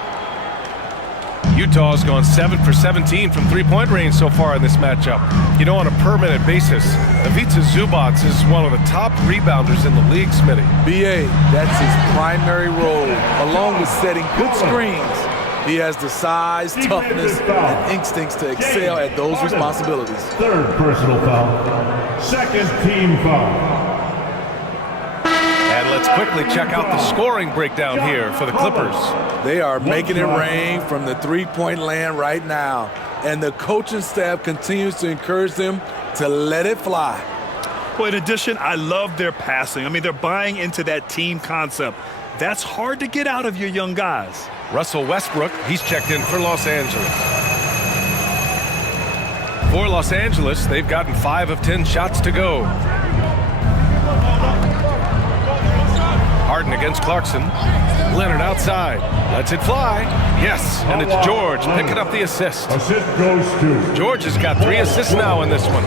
Utah's gone 7 for 17 from three-point range so far in this matchup. You know, on a per-minute basis, Ivica Zubats is one of the top rebounders in the league, Smitty. B.A., that's his primary role, along with setting good screens. He has the size, toughness, and instincts to excel at those responsibilities. Third personal foul. Second team foul. And let's quickly check out the scoring breakdown here for the Clippers. They are making it rain from the three-point land right now. And the coaching staff continues to encourage them to let it fly. Well, in addition, I love their passing. I mean, they're buying into that team concept. That's hard to get out of your young guys. Russell Westbrook, he's checked in for Los Angeles. For Los Angeles, they've gotten 5 of 10 shots to go. Harden against Clarkson. Leonard outside. Lets it fly. Yes, and it's George picking up the assist. Assist goes to George has got 3 assists now in this one.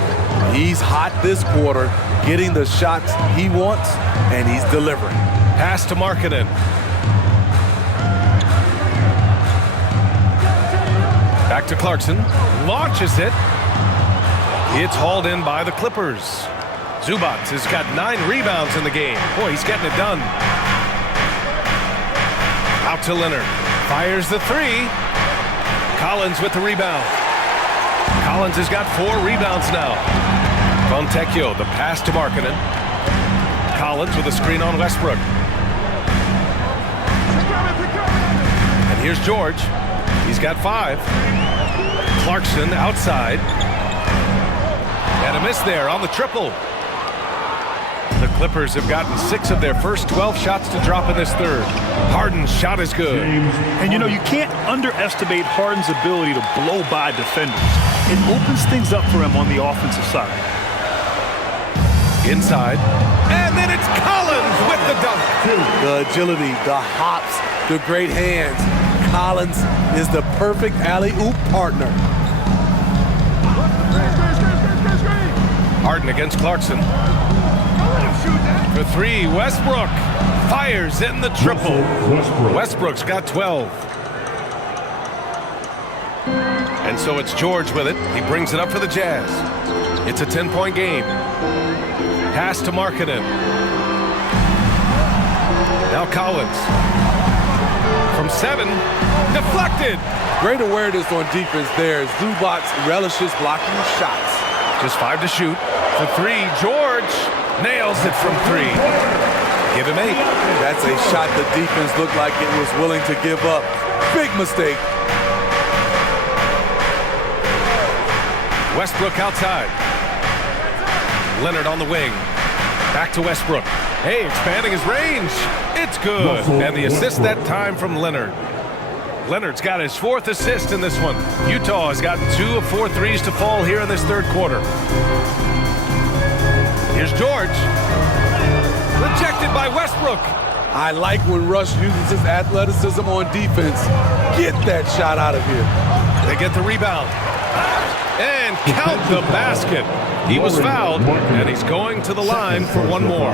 He's hot this quarter, getting the shots he wants, and he's delivering. Pass to Markkanen. Back to Clarkson. Launches it. It's hauled in by the Clippers. Zubats has got 9 rebounds in the game. Boy, he's getting it done. Out to Leonard. Fires the 3. Collins with the rebound. Collins has got 4 rebounds now. Fontecchio, the pass to Markkanen. Collins with a screen on Westbrook. And here's George. He's got 5. Clarkson outside. And a miss there on the triple. The Clippers have gotten 6 of their first 12 shots to drop in this third. Harden's shot is good. And you know, you can't underestimate Harden's ability to blow by defenders. It opens things up for him on the offensive side. Inside. And then it's Collins with the dunk. The agility, the hops, the great hands. Collins is the perfect alley-oop partner. Harden against Clarkson. For 3, Westbrook fires in the triple. Westbrook's got 12. And so it's George with it. He brings it up for the Jazz. It's a 10-point game. Pass to Markkanen. Now Collins. From 7, deflected. Great awareness on defense there. Zubats relishes blocking shots. Just 5 to shoot. For 3, George nails it from 3. Give him 8. That's a shot the defense looked like it was willing to give up. Big mistake. Westbrook outside. Leonard on the wing. Back to Westbrook. Hey, expanding his range. It's good. And the assist that time from Leonard. Leonard's got his 4th assist in this one. Utah has gotten 2 of 4 threes to fall here in this third quarter. Here's George. Rejected by Westbrook. I like when Russ uses his athleticism on defense. Get that shot out of here. They get the rebound. And count the basket. He was fouled, and he's going to the line for one more.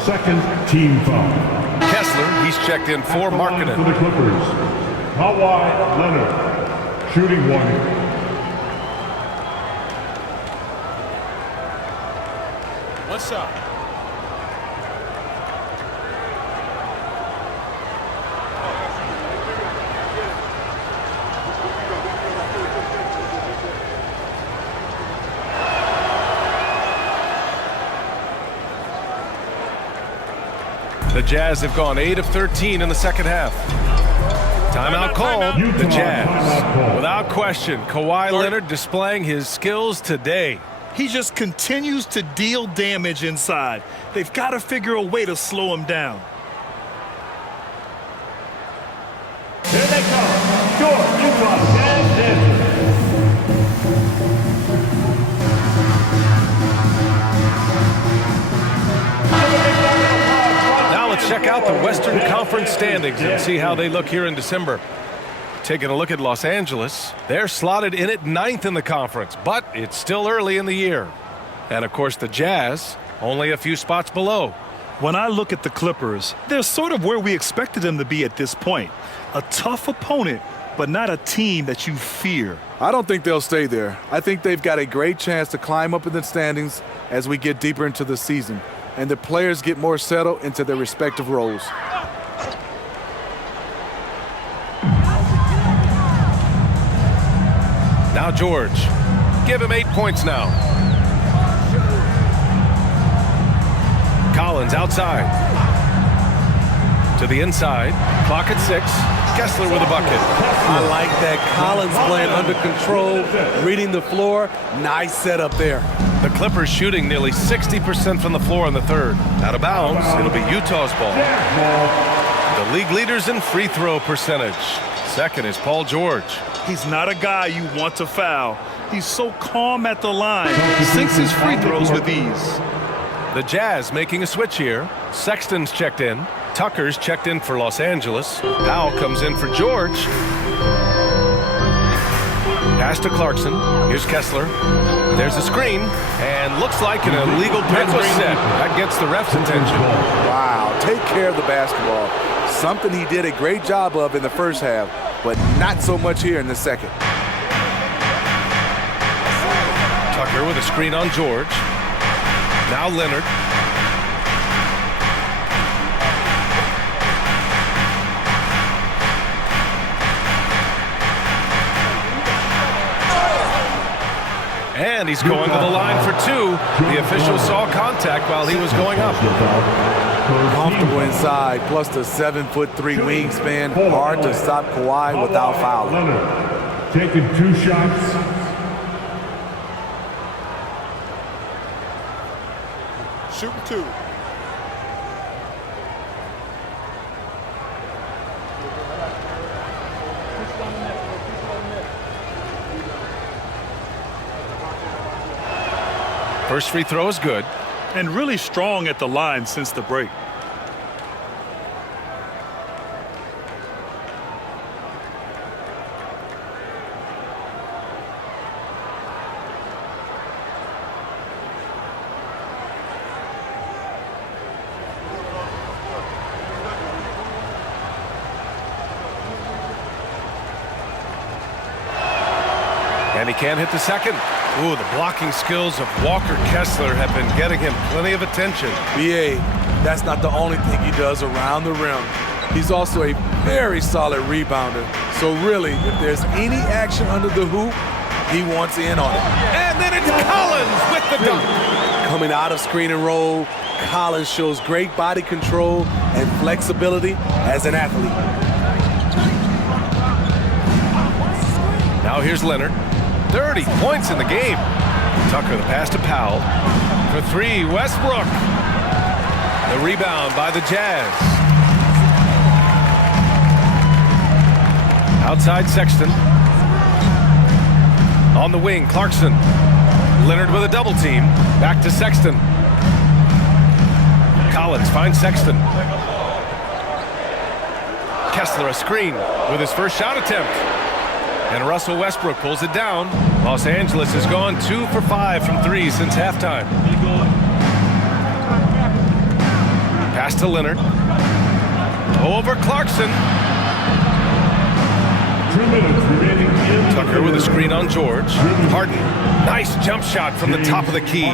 Second team foul. Kessler, he's checked in for Markkanen. For the Clippers, Kawhi Leonard, shooting one. What's up? The Jazz have gone 8 of 13 in the second half. Timeout called. The Jazz. Without question, Kawhi Leonard displaying his skills today. He just continues to deal damage inside. They've got to figure a way to slow him down. Here they come. Your Utah Jazz Dancers. Now let's check out the Western Conference standings and see how they look here in December. Taking a look at Los Angeles, they're slotted in at 9th in the conference, but it's still early in the year. And of course the Jazz, only a few spots below. When I look at the Clippers, they're sort of where we expected them to be at this point. A tough opponent, but not a team that you fear. I don't think they'll stay there. I think they've got a great chance to climb up in the standings as we get deeper into the season, and the players get more settled into their respective roles. Now George, give him 8 points now. Collins outside. To the inside, clock at 6. Kessler with a bucket. I like that. Collins playing under control, reading the floor. Nice setup there. The Clippers shooting nearly 60% from the floor in the third. Out of bounds, it'll be Utah's ball. The league leaders in free throw percentage. Second is Paul George. He's not a guy you want to foul. He's so calm at the line. Sinks his free throws with ease. The Jazz making a switch here. Sexton's checked in. Tucker's checked in for Los Angeles. Powell comes in for George. Pass to Clarkson. Here's Kessler. There's a screen. And looks like an illegal pen was set. That gets the ref's attention. Wow, take care of the basketball. Something he did a great job of in the first half, but not so much here in the second. Tucker with a screen on George. Now Leonard. And he's going to the line for 2. The official saw contact while he was going up. Comfortable inside, plus the 7'3" wingspan. Hard to stop Kawhi without fouling. Leonard taking 2 shots. Shooting 2. First free throw is good. And really strong at the line since the break. And he can't hit the second. Ooh, the blocking skills of Walker Kessler have been getting him plenty of attention. BA, that's not the only thing he does around the rim. He's also a very solid rebounder. So really, if there's any action under the hoop, he wants in on it. And then it's Collins with the dunk. Coming out of screen and roll, Collins shows great body control and flexibility as an athlete. Now here's Leonard. 30 points in the game. Tucker the pass to Powell. For 3, Westbrook. The rebound by the Jazz. Outside Sexton. On the wing, Clarkson. Leonard with a double team. Back to Sexton. Collins finds Sexton. Kessler a screen with his first shot attempt. And Russell Westbrook pulls it down. Los Angeles has gone 2 for 5 from 3 since halftime. Pass to Leonard. Over Clarkson. 2 minutes remaining in Tucker with a screen on George. Harden. Nice jump shot from the top of the key.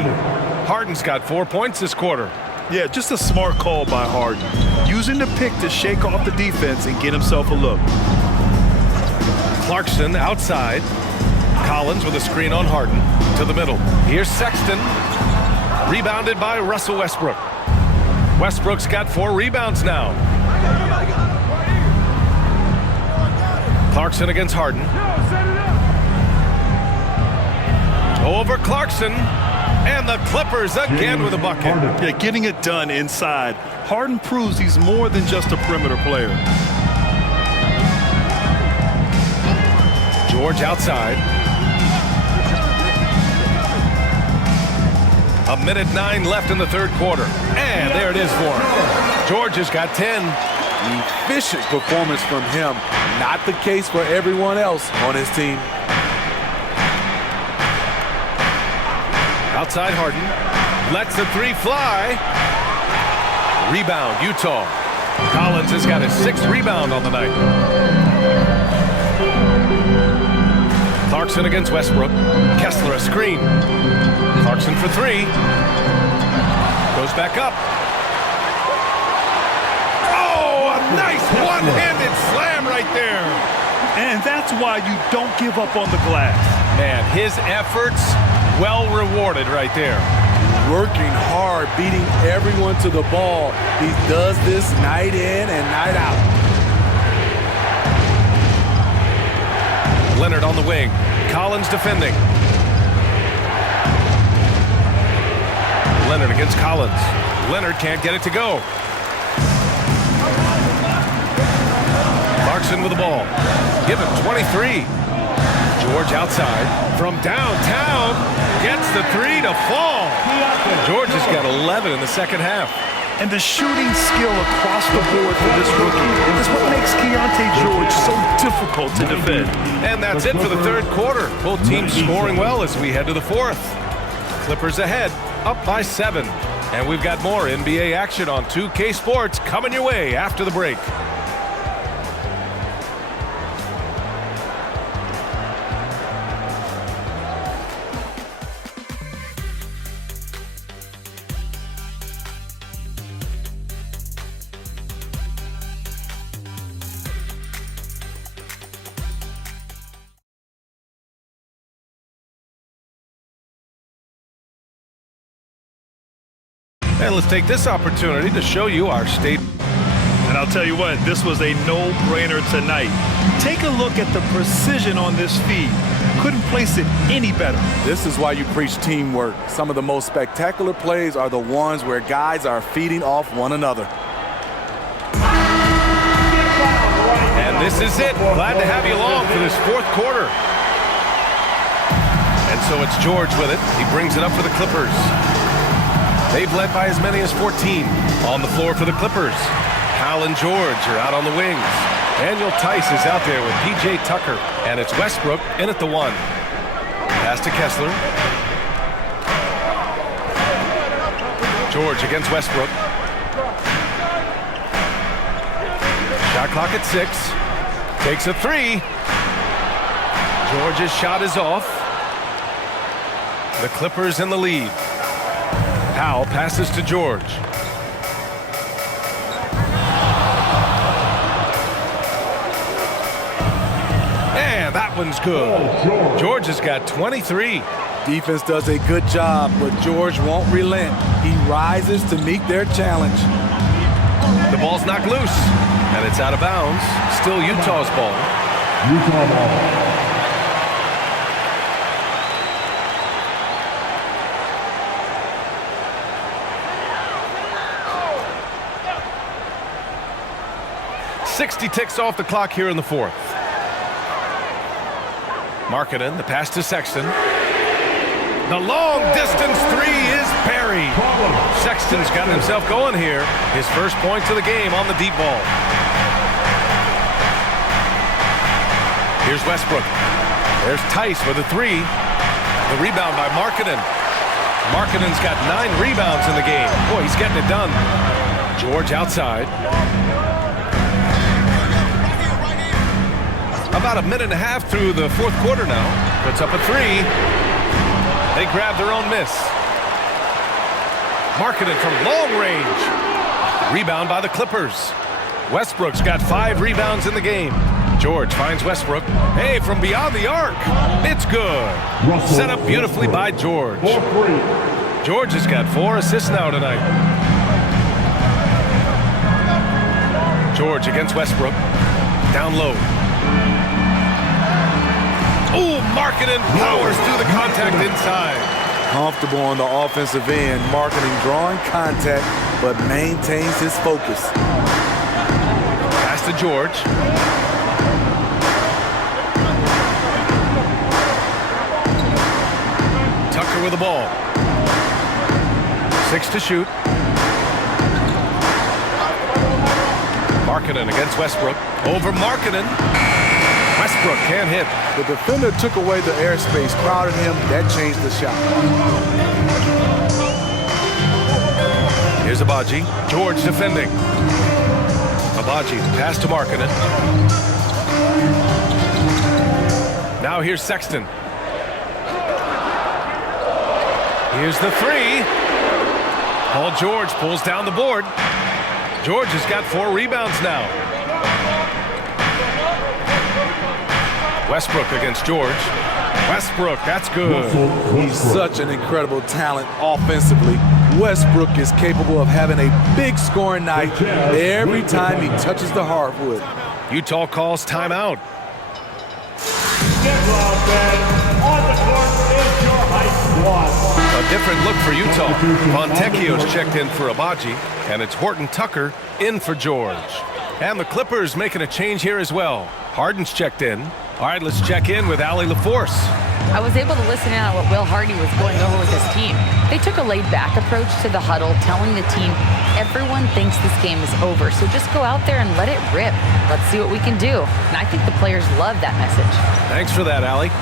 Harden's got 4 points this quarter. Yeah, just a smart call by Harden. Using the pick to shake off the defense and get himself a look. Clarkson outside. Collins with a screen on Harden. To the middle. Here's Sexton. Rebounded by Russell Westbrook. Westbrook's got 4 rebounds now. Clarkson against Harden. Over Clarkson. And the Clippers again with a bucket. Yeah, getting it done inside. Harden proves he's more than just a perimeter player. George outside. 1:09 left in the third quarter. And there it is for him. George has got 10. Efficient performance from him. Not the case for everyone else on his team. Outside Harden. Lets the 3 fly. Rebound, Utah. Collins has got his 6th rebound on the night. Clarkson against Westbrook. Kessler a screen. Clarkson for 3. Goes back up. Oh, a nice one-handed slam right there. And that's why you don't give up on the glass. Man, his efforts well rewarded right there. Working hard, beating everyone to the ball. He does this night in and night out. Leonard on the wing. Collins defending. Leonard against Collins. Leonard can't get it to go. Clarkson with the ball. Give him 23. George outside. From downtown. Gets the 3 to fall. George has got 11 in the second half. And the shooting skill across the board for this rookie is what makes Keontae George so difficult to defend. And that's it for the third quarter. Both teams scoring well as we head to the fourth. Clippers ahead, up by 7. And we've got more NBA action on 2K Sports coming your way after the break. And let's take this opportunity to show you our state. And I'll tell you what, this was a no-brainer tonight. Take a look at the precision on this feed. Couldn't place it any better. This is why you preach teamwork. Some of the most spectacular plays are the ones where guys are feeding off one another. And this is it. Glad to have you along for this fourth quarter. And so it's George with it. He brings it up for the Clippers. They've led by as many as 14. On the floor for the Clippers. Hal and George are out on the wings. Daniel Tice is out there with P.J. Tucker. And it's Westbrook in at the 1. Pass to Kessler. George against Westbrook. Shot clock at 6. Takes a 3. George's shot is off. The Clippers in the lead. Powell passes to George. And that one's good. George has got 23. Defense does a good job, but George won't relent. He rises to meet their challenge. The ball's knocked loose, and it's out of bounds. Still Utah's ball. Utah ball. .60 ticks off the clock here in the fourth. Markkanen, the pass to Sexton. The long distance 3 is buried. Sexton's got himself going here. His first points of the game on the deep ball. Here's Westbrook. There's Tice with a three. The rebound by Markkanen. Markkanen's got 9 rebounds in the game. Boy, he's getting it done. George outside. About a minute and a half through the fourth quarter now. Puts up a three. They grab their own miss. Markkanen from long range. Rebound by the Clippers. Westbrook's got 5 rebounds in the game. George finds Westbrook. Hey, from beyond the arc. It's good. Set up beautifully by George. George has got 4 assists now tonight. George against Westbrook. Down low. Ooh, Markkanen powers through the contact inside. Comfortable on the offensive end, Markkanen drawing contact, but maintains his focus. Pass to George. Tucker with the ball. 6 to shoot. Markkanen against Westbrook. Over Markkanen. Westbrook can't hit. The defender took away the airspace, crowded him. That changed the shot. Here's Abaji. George defending. Abaji, pass to Markkanen. Now here's Sexton. Here's the three. Paul George pulls down the board. George has got 4 rebounds now. Westbrook against George. Westbrook, that's good. He's such an incredible talent offensively. Westbrook is capable of having a big scoring night every time he touches the hardwood. Utah calls timeout. A different look for Utah. Fontecchio's checked in for Abaji, and it's Horton Tucker in for George. And the Clippers making a change here as well. Harden's checked in. All right, let's check in with Allie LaForce. I was able to listen in on what Will Hardy was going over with his team. They took a laid-back approach to the huddle, telling the team, everyone thinks this game is over, so just go out there and let it rip. Let's see what we can do. And I think the players love that message. Thanks for that, Allie.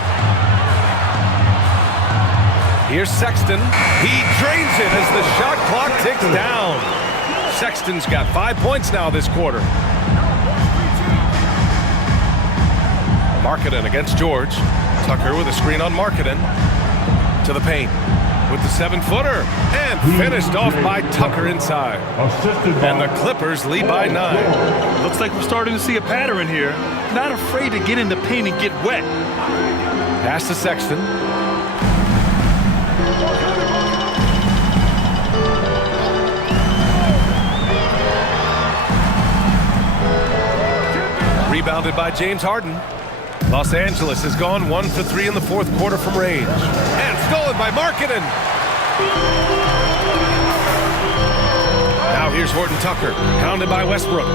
Here's Sexton. He drains it as the shot clock ticks down. Sexton's got 5 points now this quarter. Markkanen against George. Tucker with a screen on Markkanen. To the paint with the 7-footer. And finished off by Tucker inside. And the Clippers lead by 9. Looks like we're starting to see a pattern here. Not afraid to get in the paint and get wet. Pass to Sexton. Rebounded by James Harden. Los Angeles has gone 1 for 3 in the fourth quarter from range. And stolen by Markkanen. Now here's Horton Tucker, pounded by Westbrook.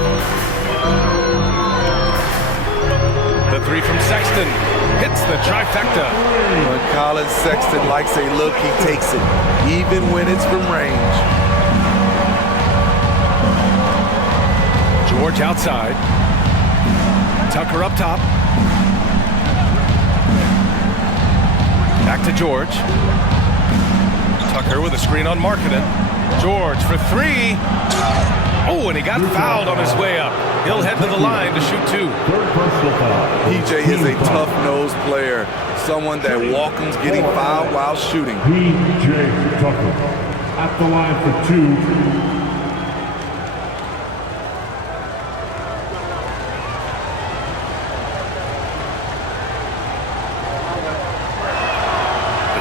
The three from Sexton hits the trifecta. When Colin Sexton likes a look, he takes it, even when it's from range. George outside. Tucker up top. Back to George. Tucker with a screen on Markkanen. George for 3. Oh, and he got fouled on his way up. He'll head to the line to shoot 2. PJ is a tough-nosed player, someone that welcomes getting fouled while shooting. PJ Tucker at the line for 2.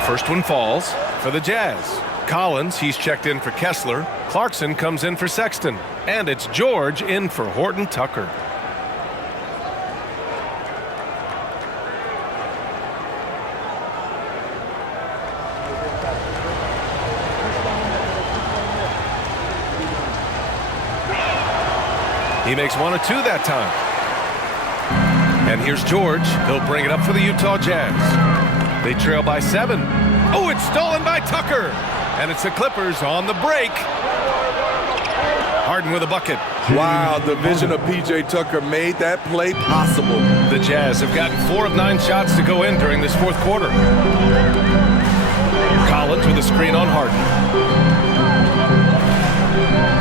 First one falls for the Jazz. Collins, he's checked in for Kessler. Clarkson comes in for Sexton. And it's George in for Horton Tucker. He makes 1 of 2 that time. And here's George. He'll bring it up for the Utah Jazz. They trail by 7. Oh, it's stolen by Tucker. And it's the Clippers on the break. Harden with a bucket. Wow, the vision of P.J. Tucker made that play possible. The Jazz have gotten 4 of 9 shots to go in during this fourth quarter. Collins with a screen on Harden.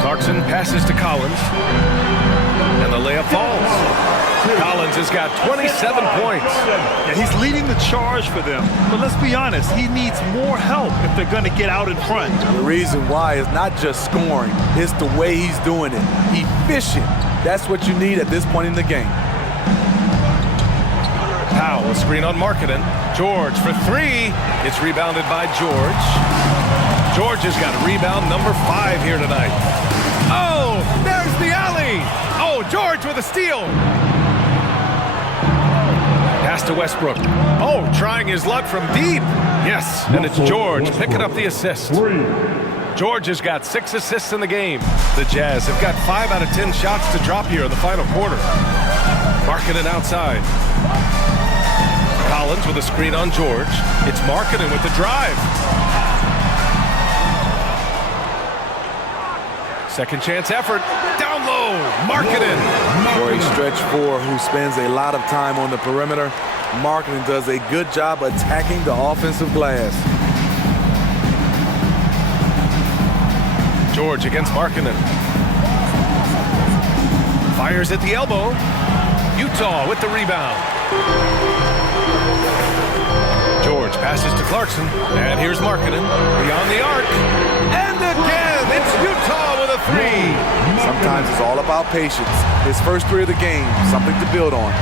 Clarkson passes to Collins. And the layup falls. Collins has got 27 points. Yeah, he's leading the charge for them. But let's be honest, he needs more help if they're going to get out in front. The reason why is not just scoring, it's the way he's doing it. Efficient. That's what you need at this point in the game. Powell, a screen on Markkanen. George for 3. It's rebounded by George. George has got rebound number 5 here tonight. Oh, there's the alley. Oh, George with a steal. Pass to Westbrook. Oh, trying his luck from deep. Yes, and it's George picking up the assist. George has got 6 assists in the game. The Jazz have got 5 out of 10 shots to drop here in the final quarter. Markkanen outside. Collins with a screen on George. It's Markkanen with the drive. Second chance effort. Down low. Markkanen. For a stretch 4 who spends a lot of time on the perimeter, Markkanen does a good job attacking the offensive glass. George against Markkanen. Fires at the elbow. Utah with the rebound. George passes to Clarkson. And here's Markkanen. Beyond the arc. And again, it's Utah with a 3. Sometimes it's all about patience. His first 3 of the game, something to build on.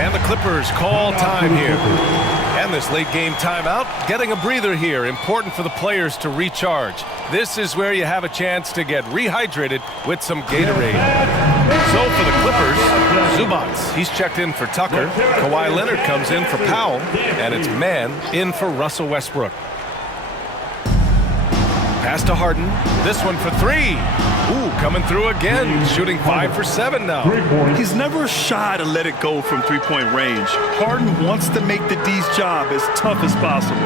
And the Clippers call time here. And this late game timeout, getting a breather here. Important for the players to recharge. This is where you have a chance to get rehydrated with some Gatorade. So for the Clippers, Zubats, he's checked in for Tucker. Kawhi Leonard comes in for Powell. And it's Mann in for Russell Westbrook. Pass to Harden. This one for 3. Ooh, coming through again. Shooting 5 for 7 now. He's never shy to let it go from three-point range. Harden wants to make the D's job as tough as possible.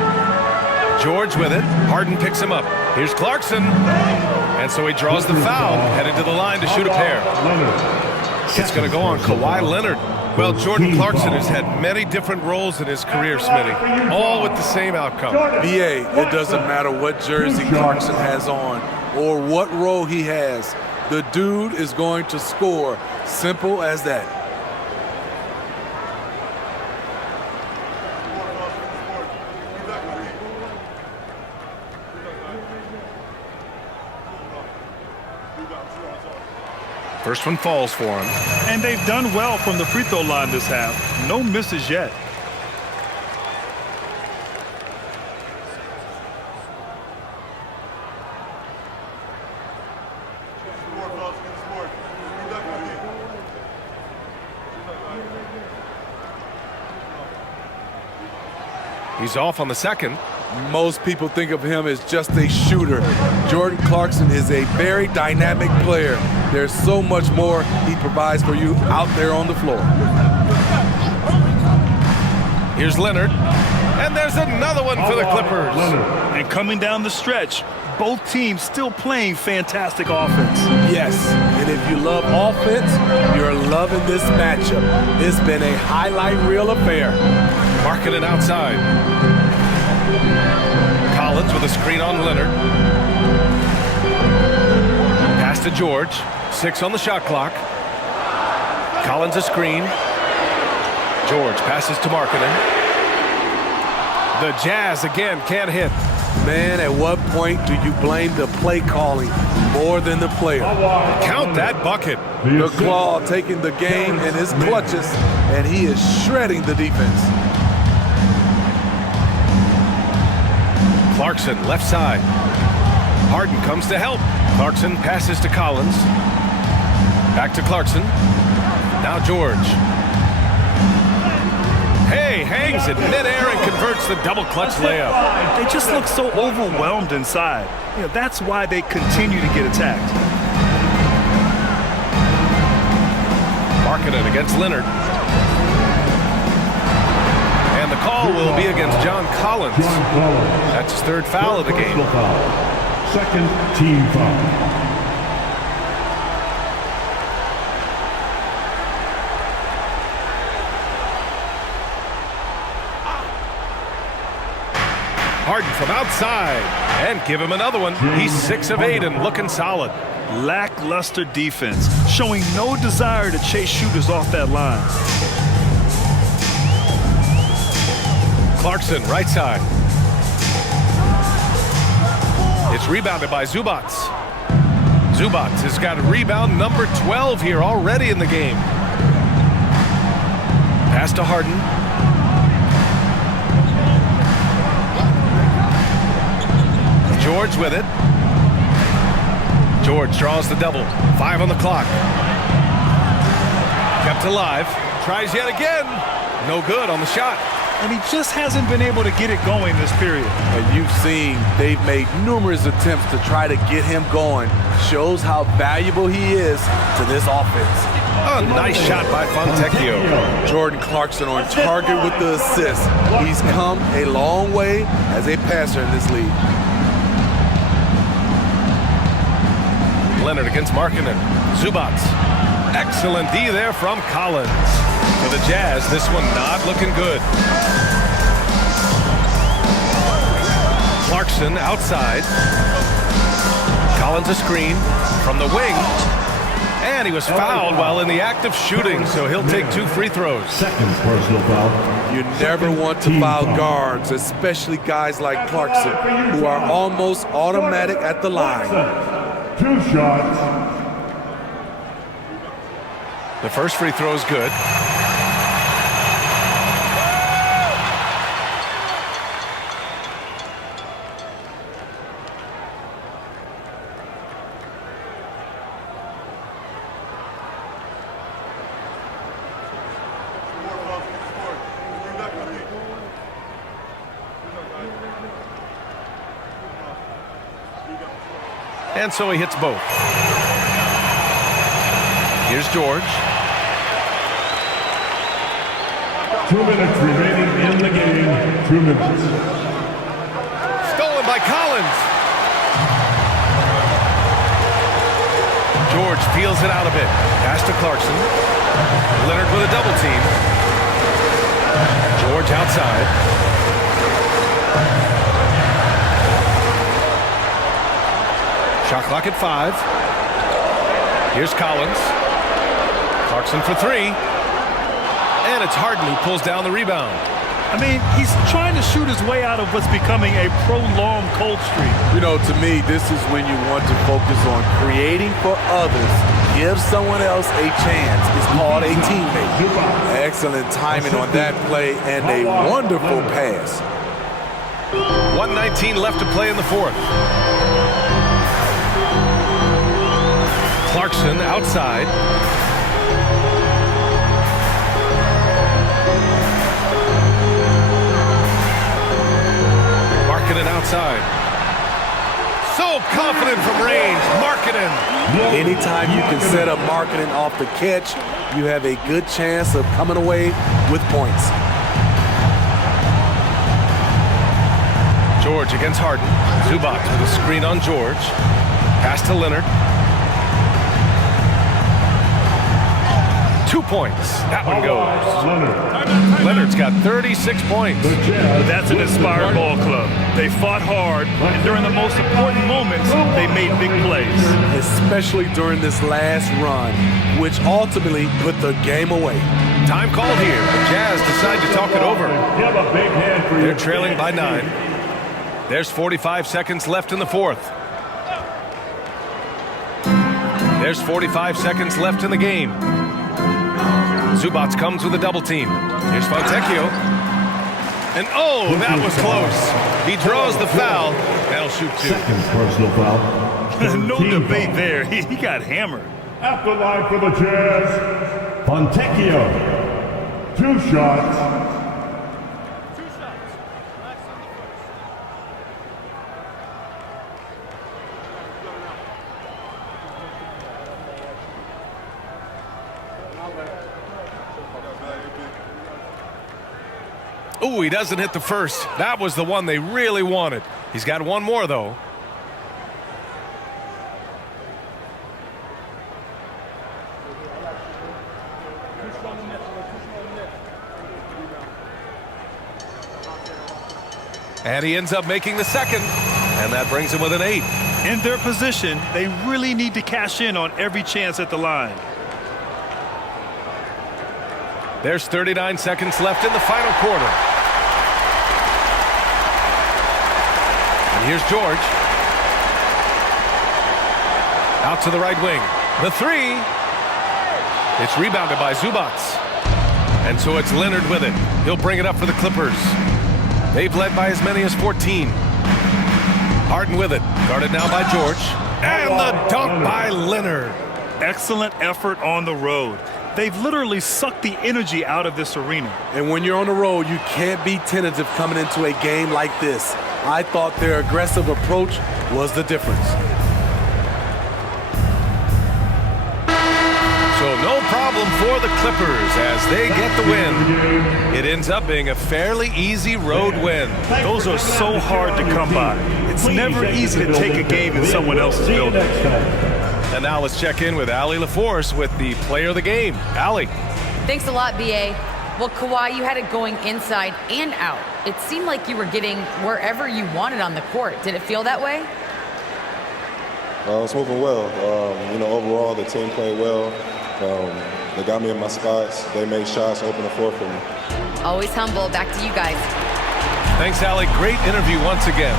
George with it. Harden picks him up. Here's Clarkson. And so he draws the foul, headed to the line to shoot a pair. It's going to go on Kawhi Leonard. Well, Jordan Clarkson has had many different roles in his career, Smitty, all with the same outcome. BA, it doesn't matter what jersey Clarkson has on or what role he has. The dude is going to score. Simple as that. First one falls for him. And they've done well from the free throw line this half. No misses yet. He's off on the second. Most people think of him as just a shooter. Jordan Clarkson is a very dynamic player. There's so much more he provides for you out there on the floor. Here's Leonard. And there's another one for the Clippers. And coming down the stretch, both teams still playing fantastic offense. Yes, and if you love offense, you're loving this matchup. It's been a highlight reel affair. Markkanen outside. Collins with a screen on Leonard. Pass to George. 6 on the shot clock. Collins a screen. George passes to Markkanen. The Jazz again can't hit. Man, at what point do you blame the play calling more than the player? Count that bucket. The Claw taking the game in his clutches, and he is shredding the defense. Clarkson, left side. Harden comes to help. Clarkson passes to Collins. Back to Clarkson. Now George. Hey, hangs it midair and converts the double clutch layup. They just look so overwhelmed inside. That's why they continue to get attacked. Markkanen against Leonard. And the call will be against John Collins. That's his 3rd foul of the game. Second team foul. Harden from outside. And give him another one. He's 6 of 8 and looking solid. Lackluster defense, showing no desire to chase shooters off that line. Clarkson, right side. It's rebounded by Zubats. Zubats has got rebound number 12 here already in the game. Pass to Harden. George with it. George draws the double. 5 on the clock. Kept alive. Tries yet again. No good on the shot. And he just hasn't been able to get it going this period. And you've seen they've made numerous attempts to try to get him going. Shows how valuable he is to this offense. A nice shot by Fontecchio. Jordan Clarkson on target with the assist. He's come a long way as a passer in this league. Leonard against Markkanen. Zubats. Excellent D there from Collins. For the Jazz, this one not looking good. Clarkson outside. Collins a screen from the wing. And he was fouled while in the act of shooting, so he'll take 2 free throws. Second personal foul. You never want to foul guards, especially guys like Clarkson, who are almost automatic at the line. 2 shots. The first free throw is good. And so he hits both. Here's George. 2 minutes remaining in the game. 2 minutes. Stolen by Collins. George peels it out a bit. Pass to Clarkson. Leonard with a double team. George outside. Shot clock at 5. Here's Collins. Clarkson for 3. And it's Harden who pulls down the rebound. I mean, he's trying to shoot his way out of what's becoming a prolonged cold streak. You know, to me, this is when you want to focus on creating for others. Give someone else a chance. It's called a teammate. Excellent timing on that play and a wonderful pass. 1:19 left to play in the fourth. Clarkson outside. Markkanen outside. So confident from range. Markkanen. Anytime you can set up Markkanen off the catch, you have a good chance of coming away with points. George against Harden. Zubac with a screen on George. Pass to Leonard. 2 points. That one goes. Leonard's got 36 points. That's an inspired ball club. They fought hard, and during the most important moments, they made big plays. Especially during this last run, which ultimately put the game away. Time called here. The Jazz decide to talk it over. They're trailing by 9. There's 45 seconds left in the fourth. There's 45 seconds left in the game. Zubac comes with a double team. Here's Fontecchio. And oh, that was close. He draws the foul. That'll shoot 2. Second personal foul. No debate there. He got hammered. At the line for the Jazz, Fontecchio. 2 shots. Ooh, he doesn't hit the first. That was the one they really wanted. He's got one more, though. And he ends up making the second, and that brings him with an 8. In their position, they really need to cash in on every chance at the line. There's 39 seconds left in the final quarter. And here's George. Out to the right wing. The 3. It's rebounded by Zubats. And so it's Leonard with it. He'll bring it up for the Clippers. They've led by as many as 14. Harden with it. Guarded now by George. And the dunk by Leonard. Excellent effort on the road. They've literally sucked the energy out of this arena. And when you're on the road, you can't be tentative coming into a game like this. I thought their aggressive approach was the difference. So no problem for the Clippers as they get the win. It ends up being a fairly easy road win. Those are so hard to come by. It's never easy to take a game in someone else's building. And now let's check in with Allie LaForce with the player of the game. Allie. Thanks a lot, B.A. Well, Kawhi, you had it going inside and out. It seemed like you were getting wherever you wanted on the court. Did it feel that way? It's moving well. Overall, the team played well. They got me in my spots. They made shots, opened the floor for me. Always humble. Back to you guys. Thanks, Allie. Great interview once again.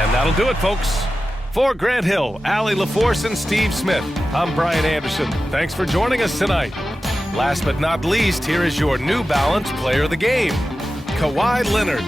And that'll do it, folks. For Grant Hill, Allie LaForce, and Steve Smith, I'm Brian Anderson. Thanks for joining us tonight. Last but not least, here is your New Balance player of the game, Kawhi Leonard.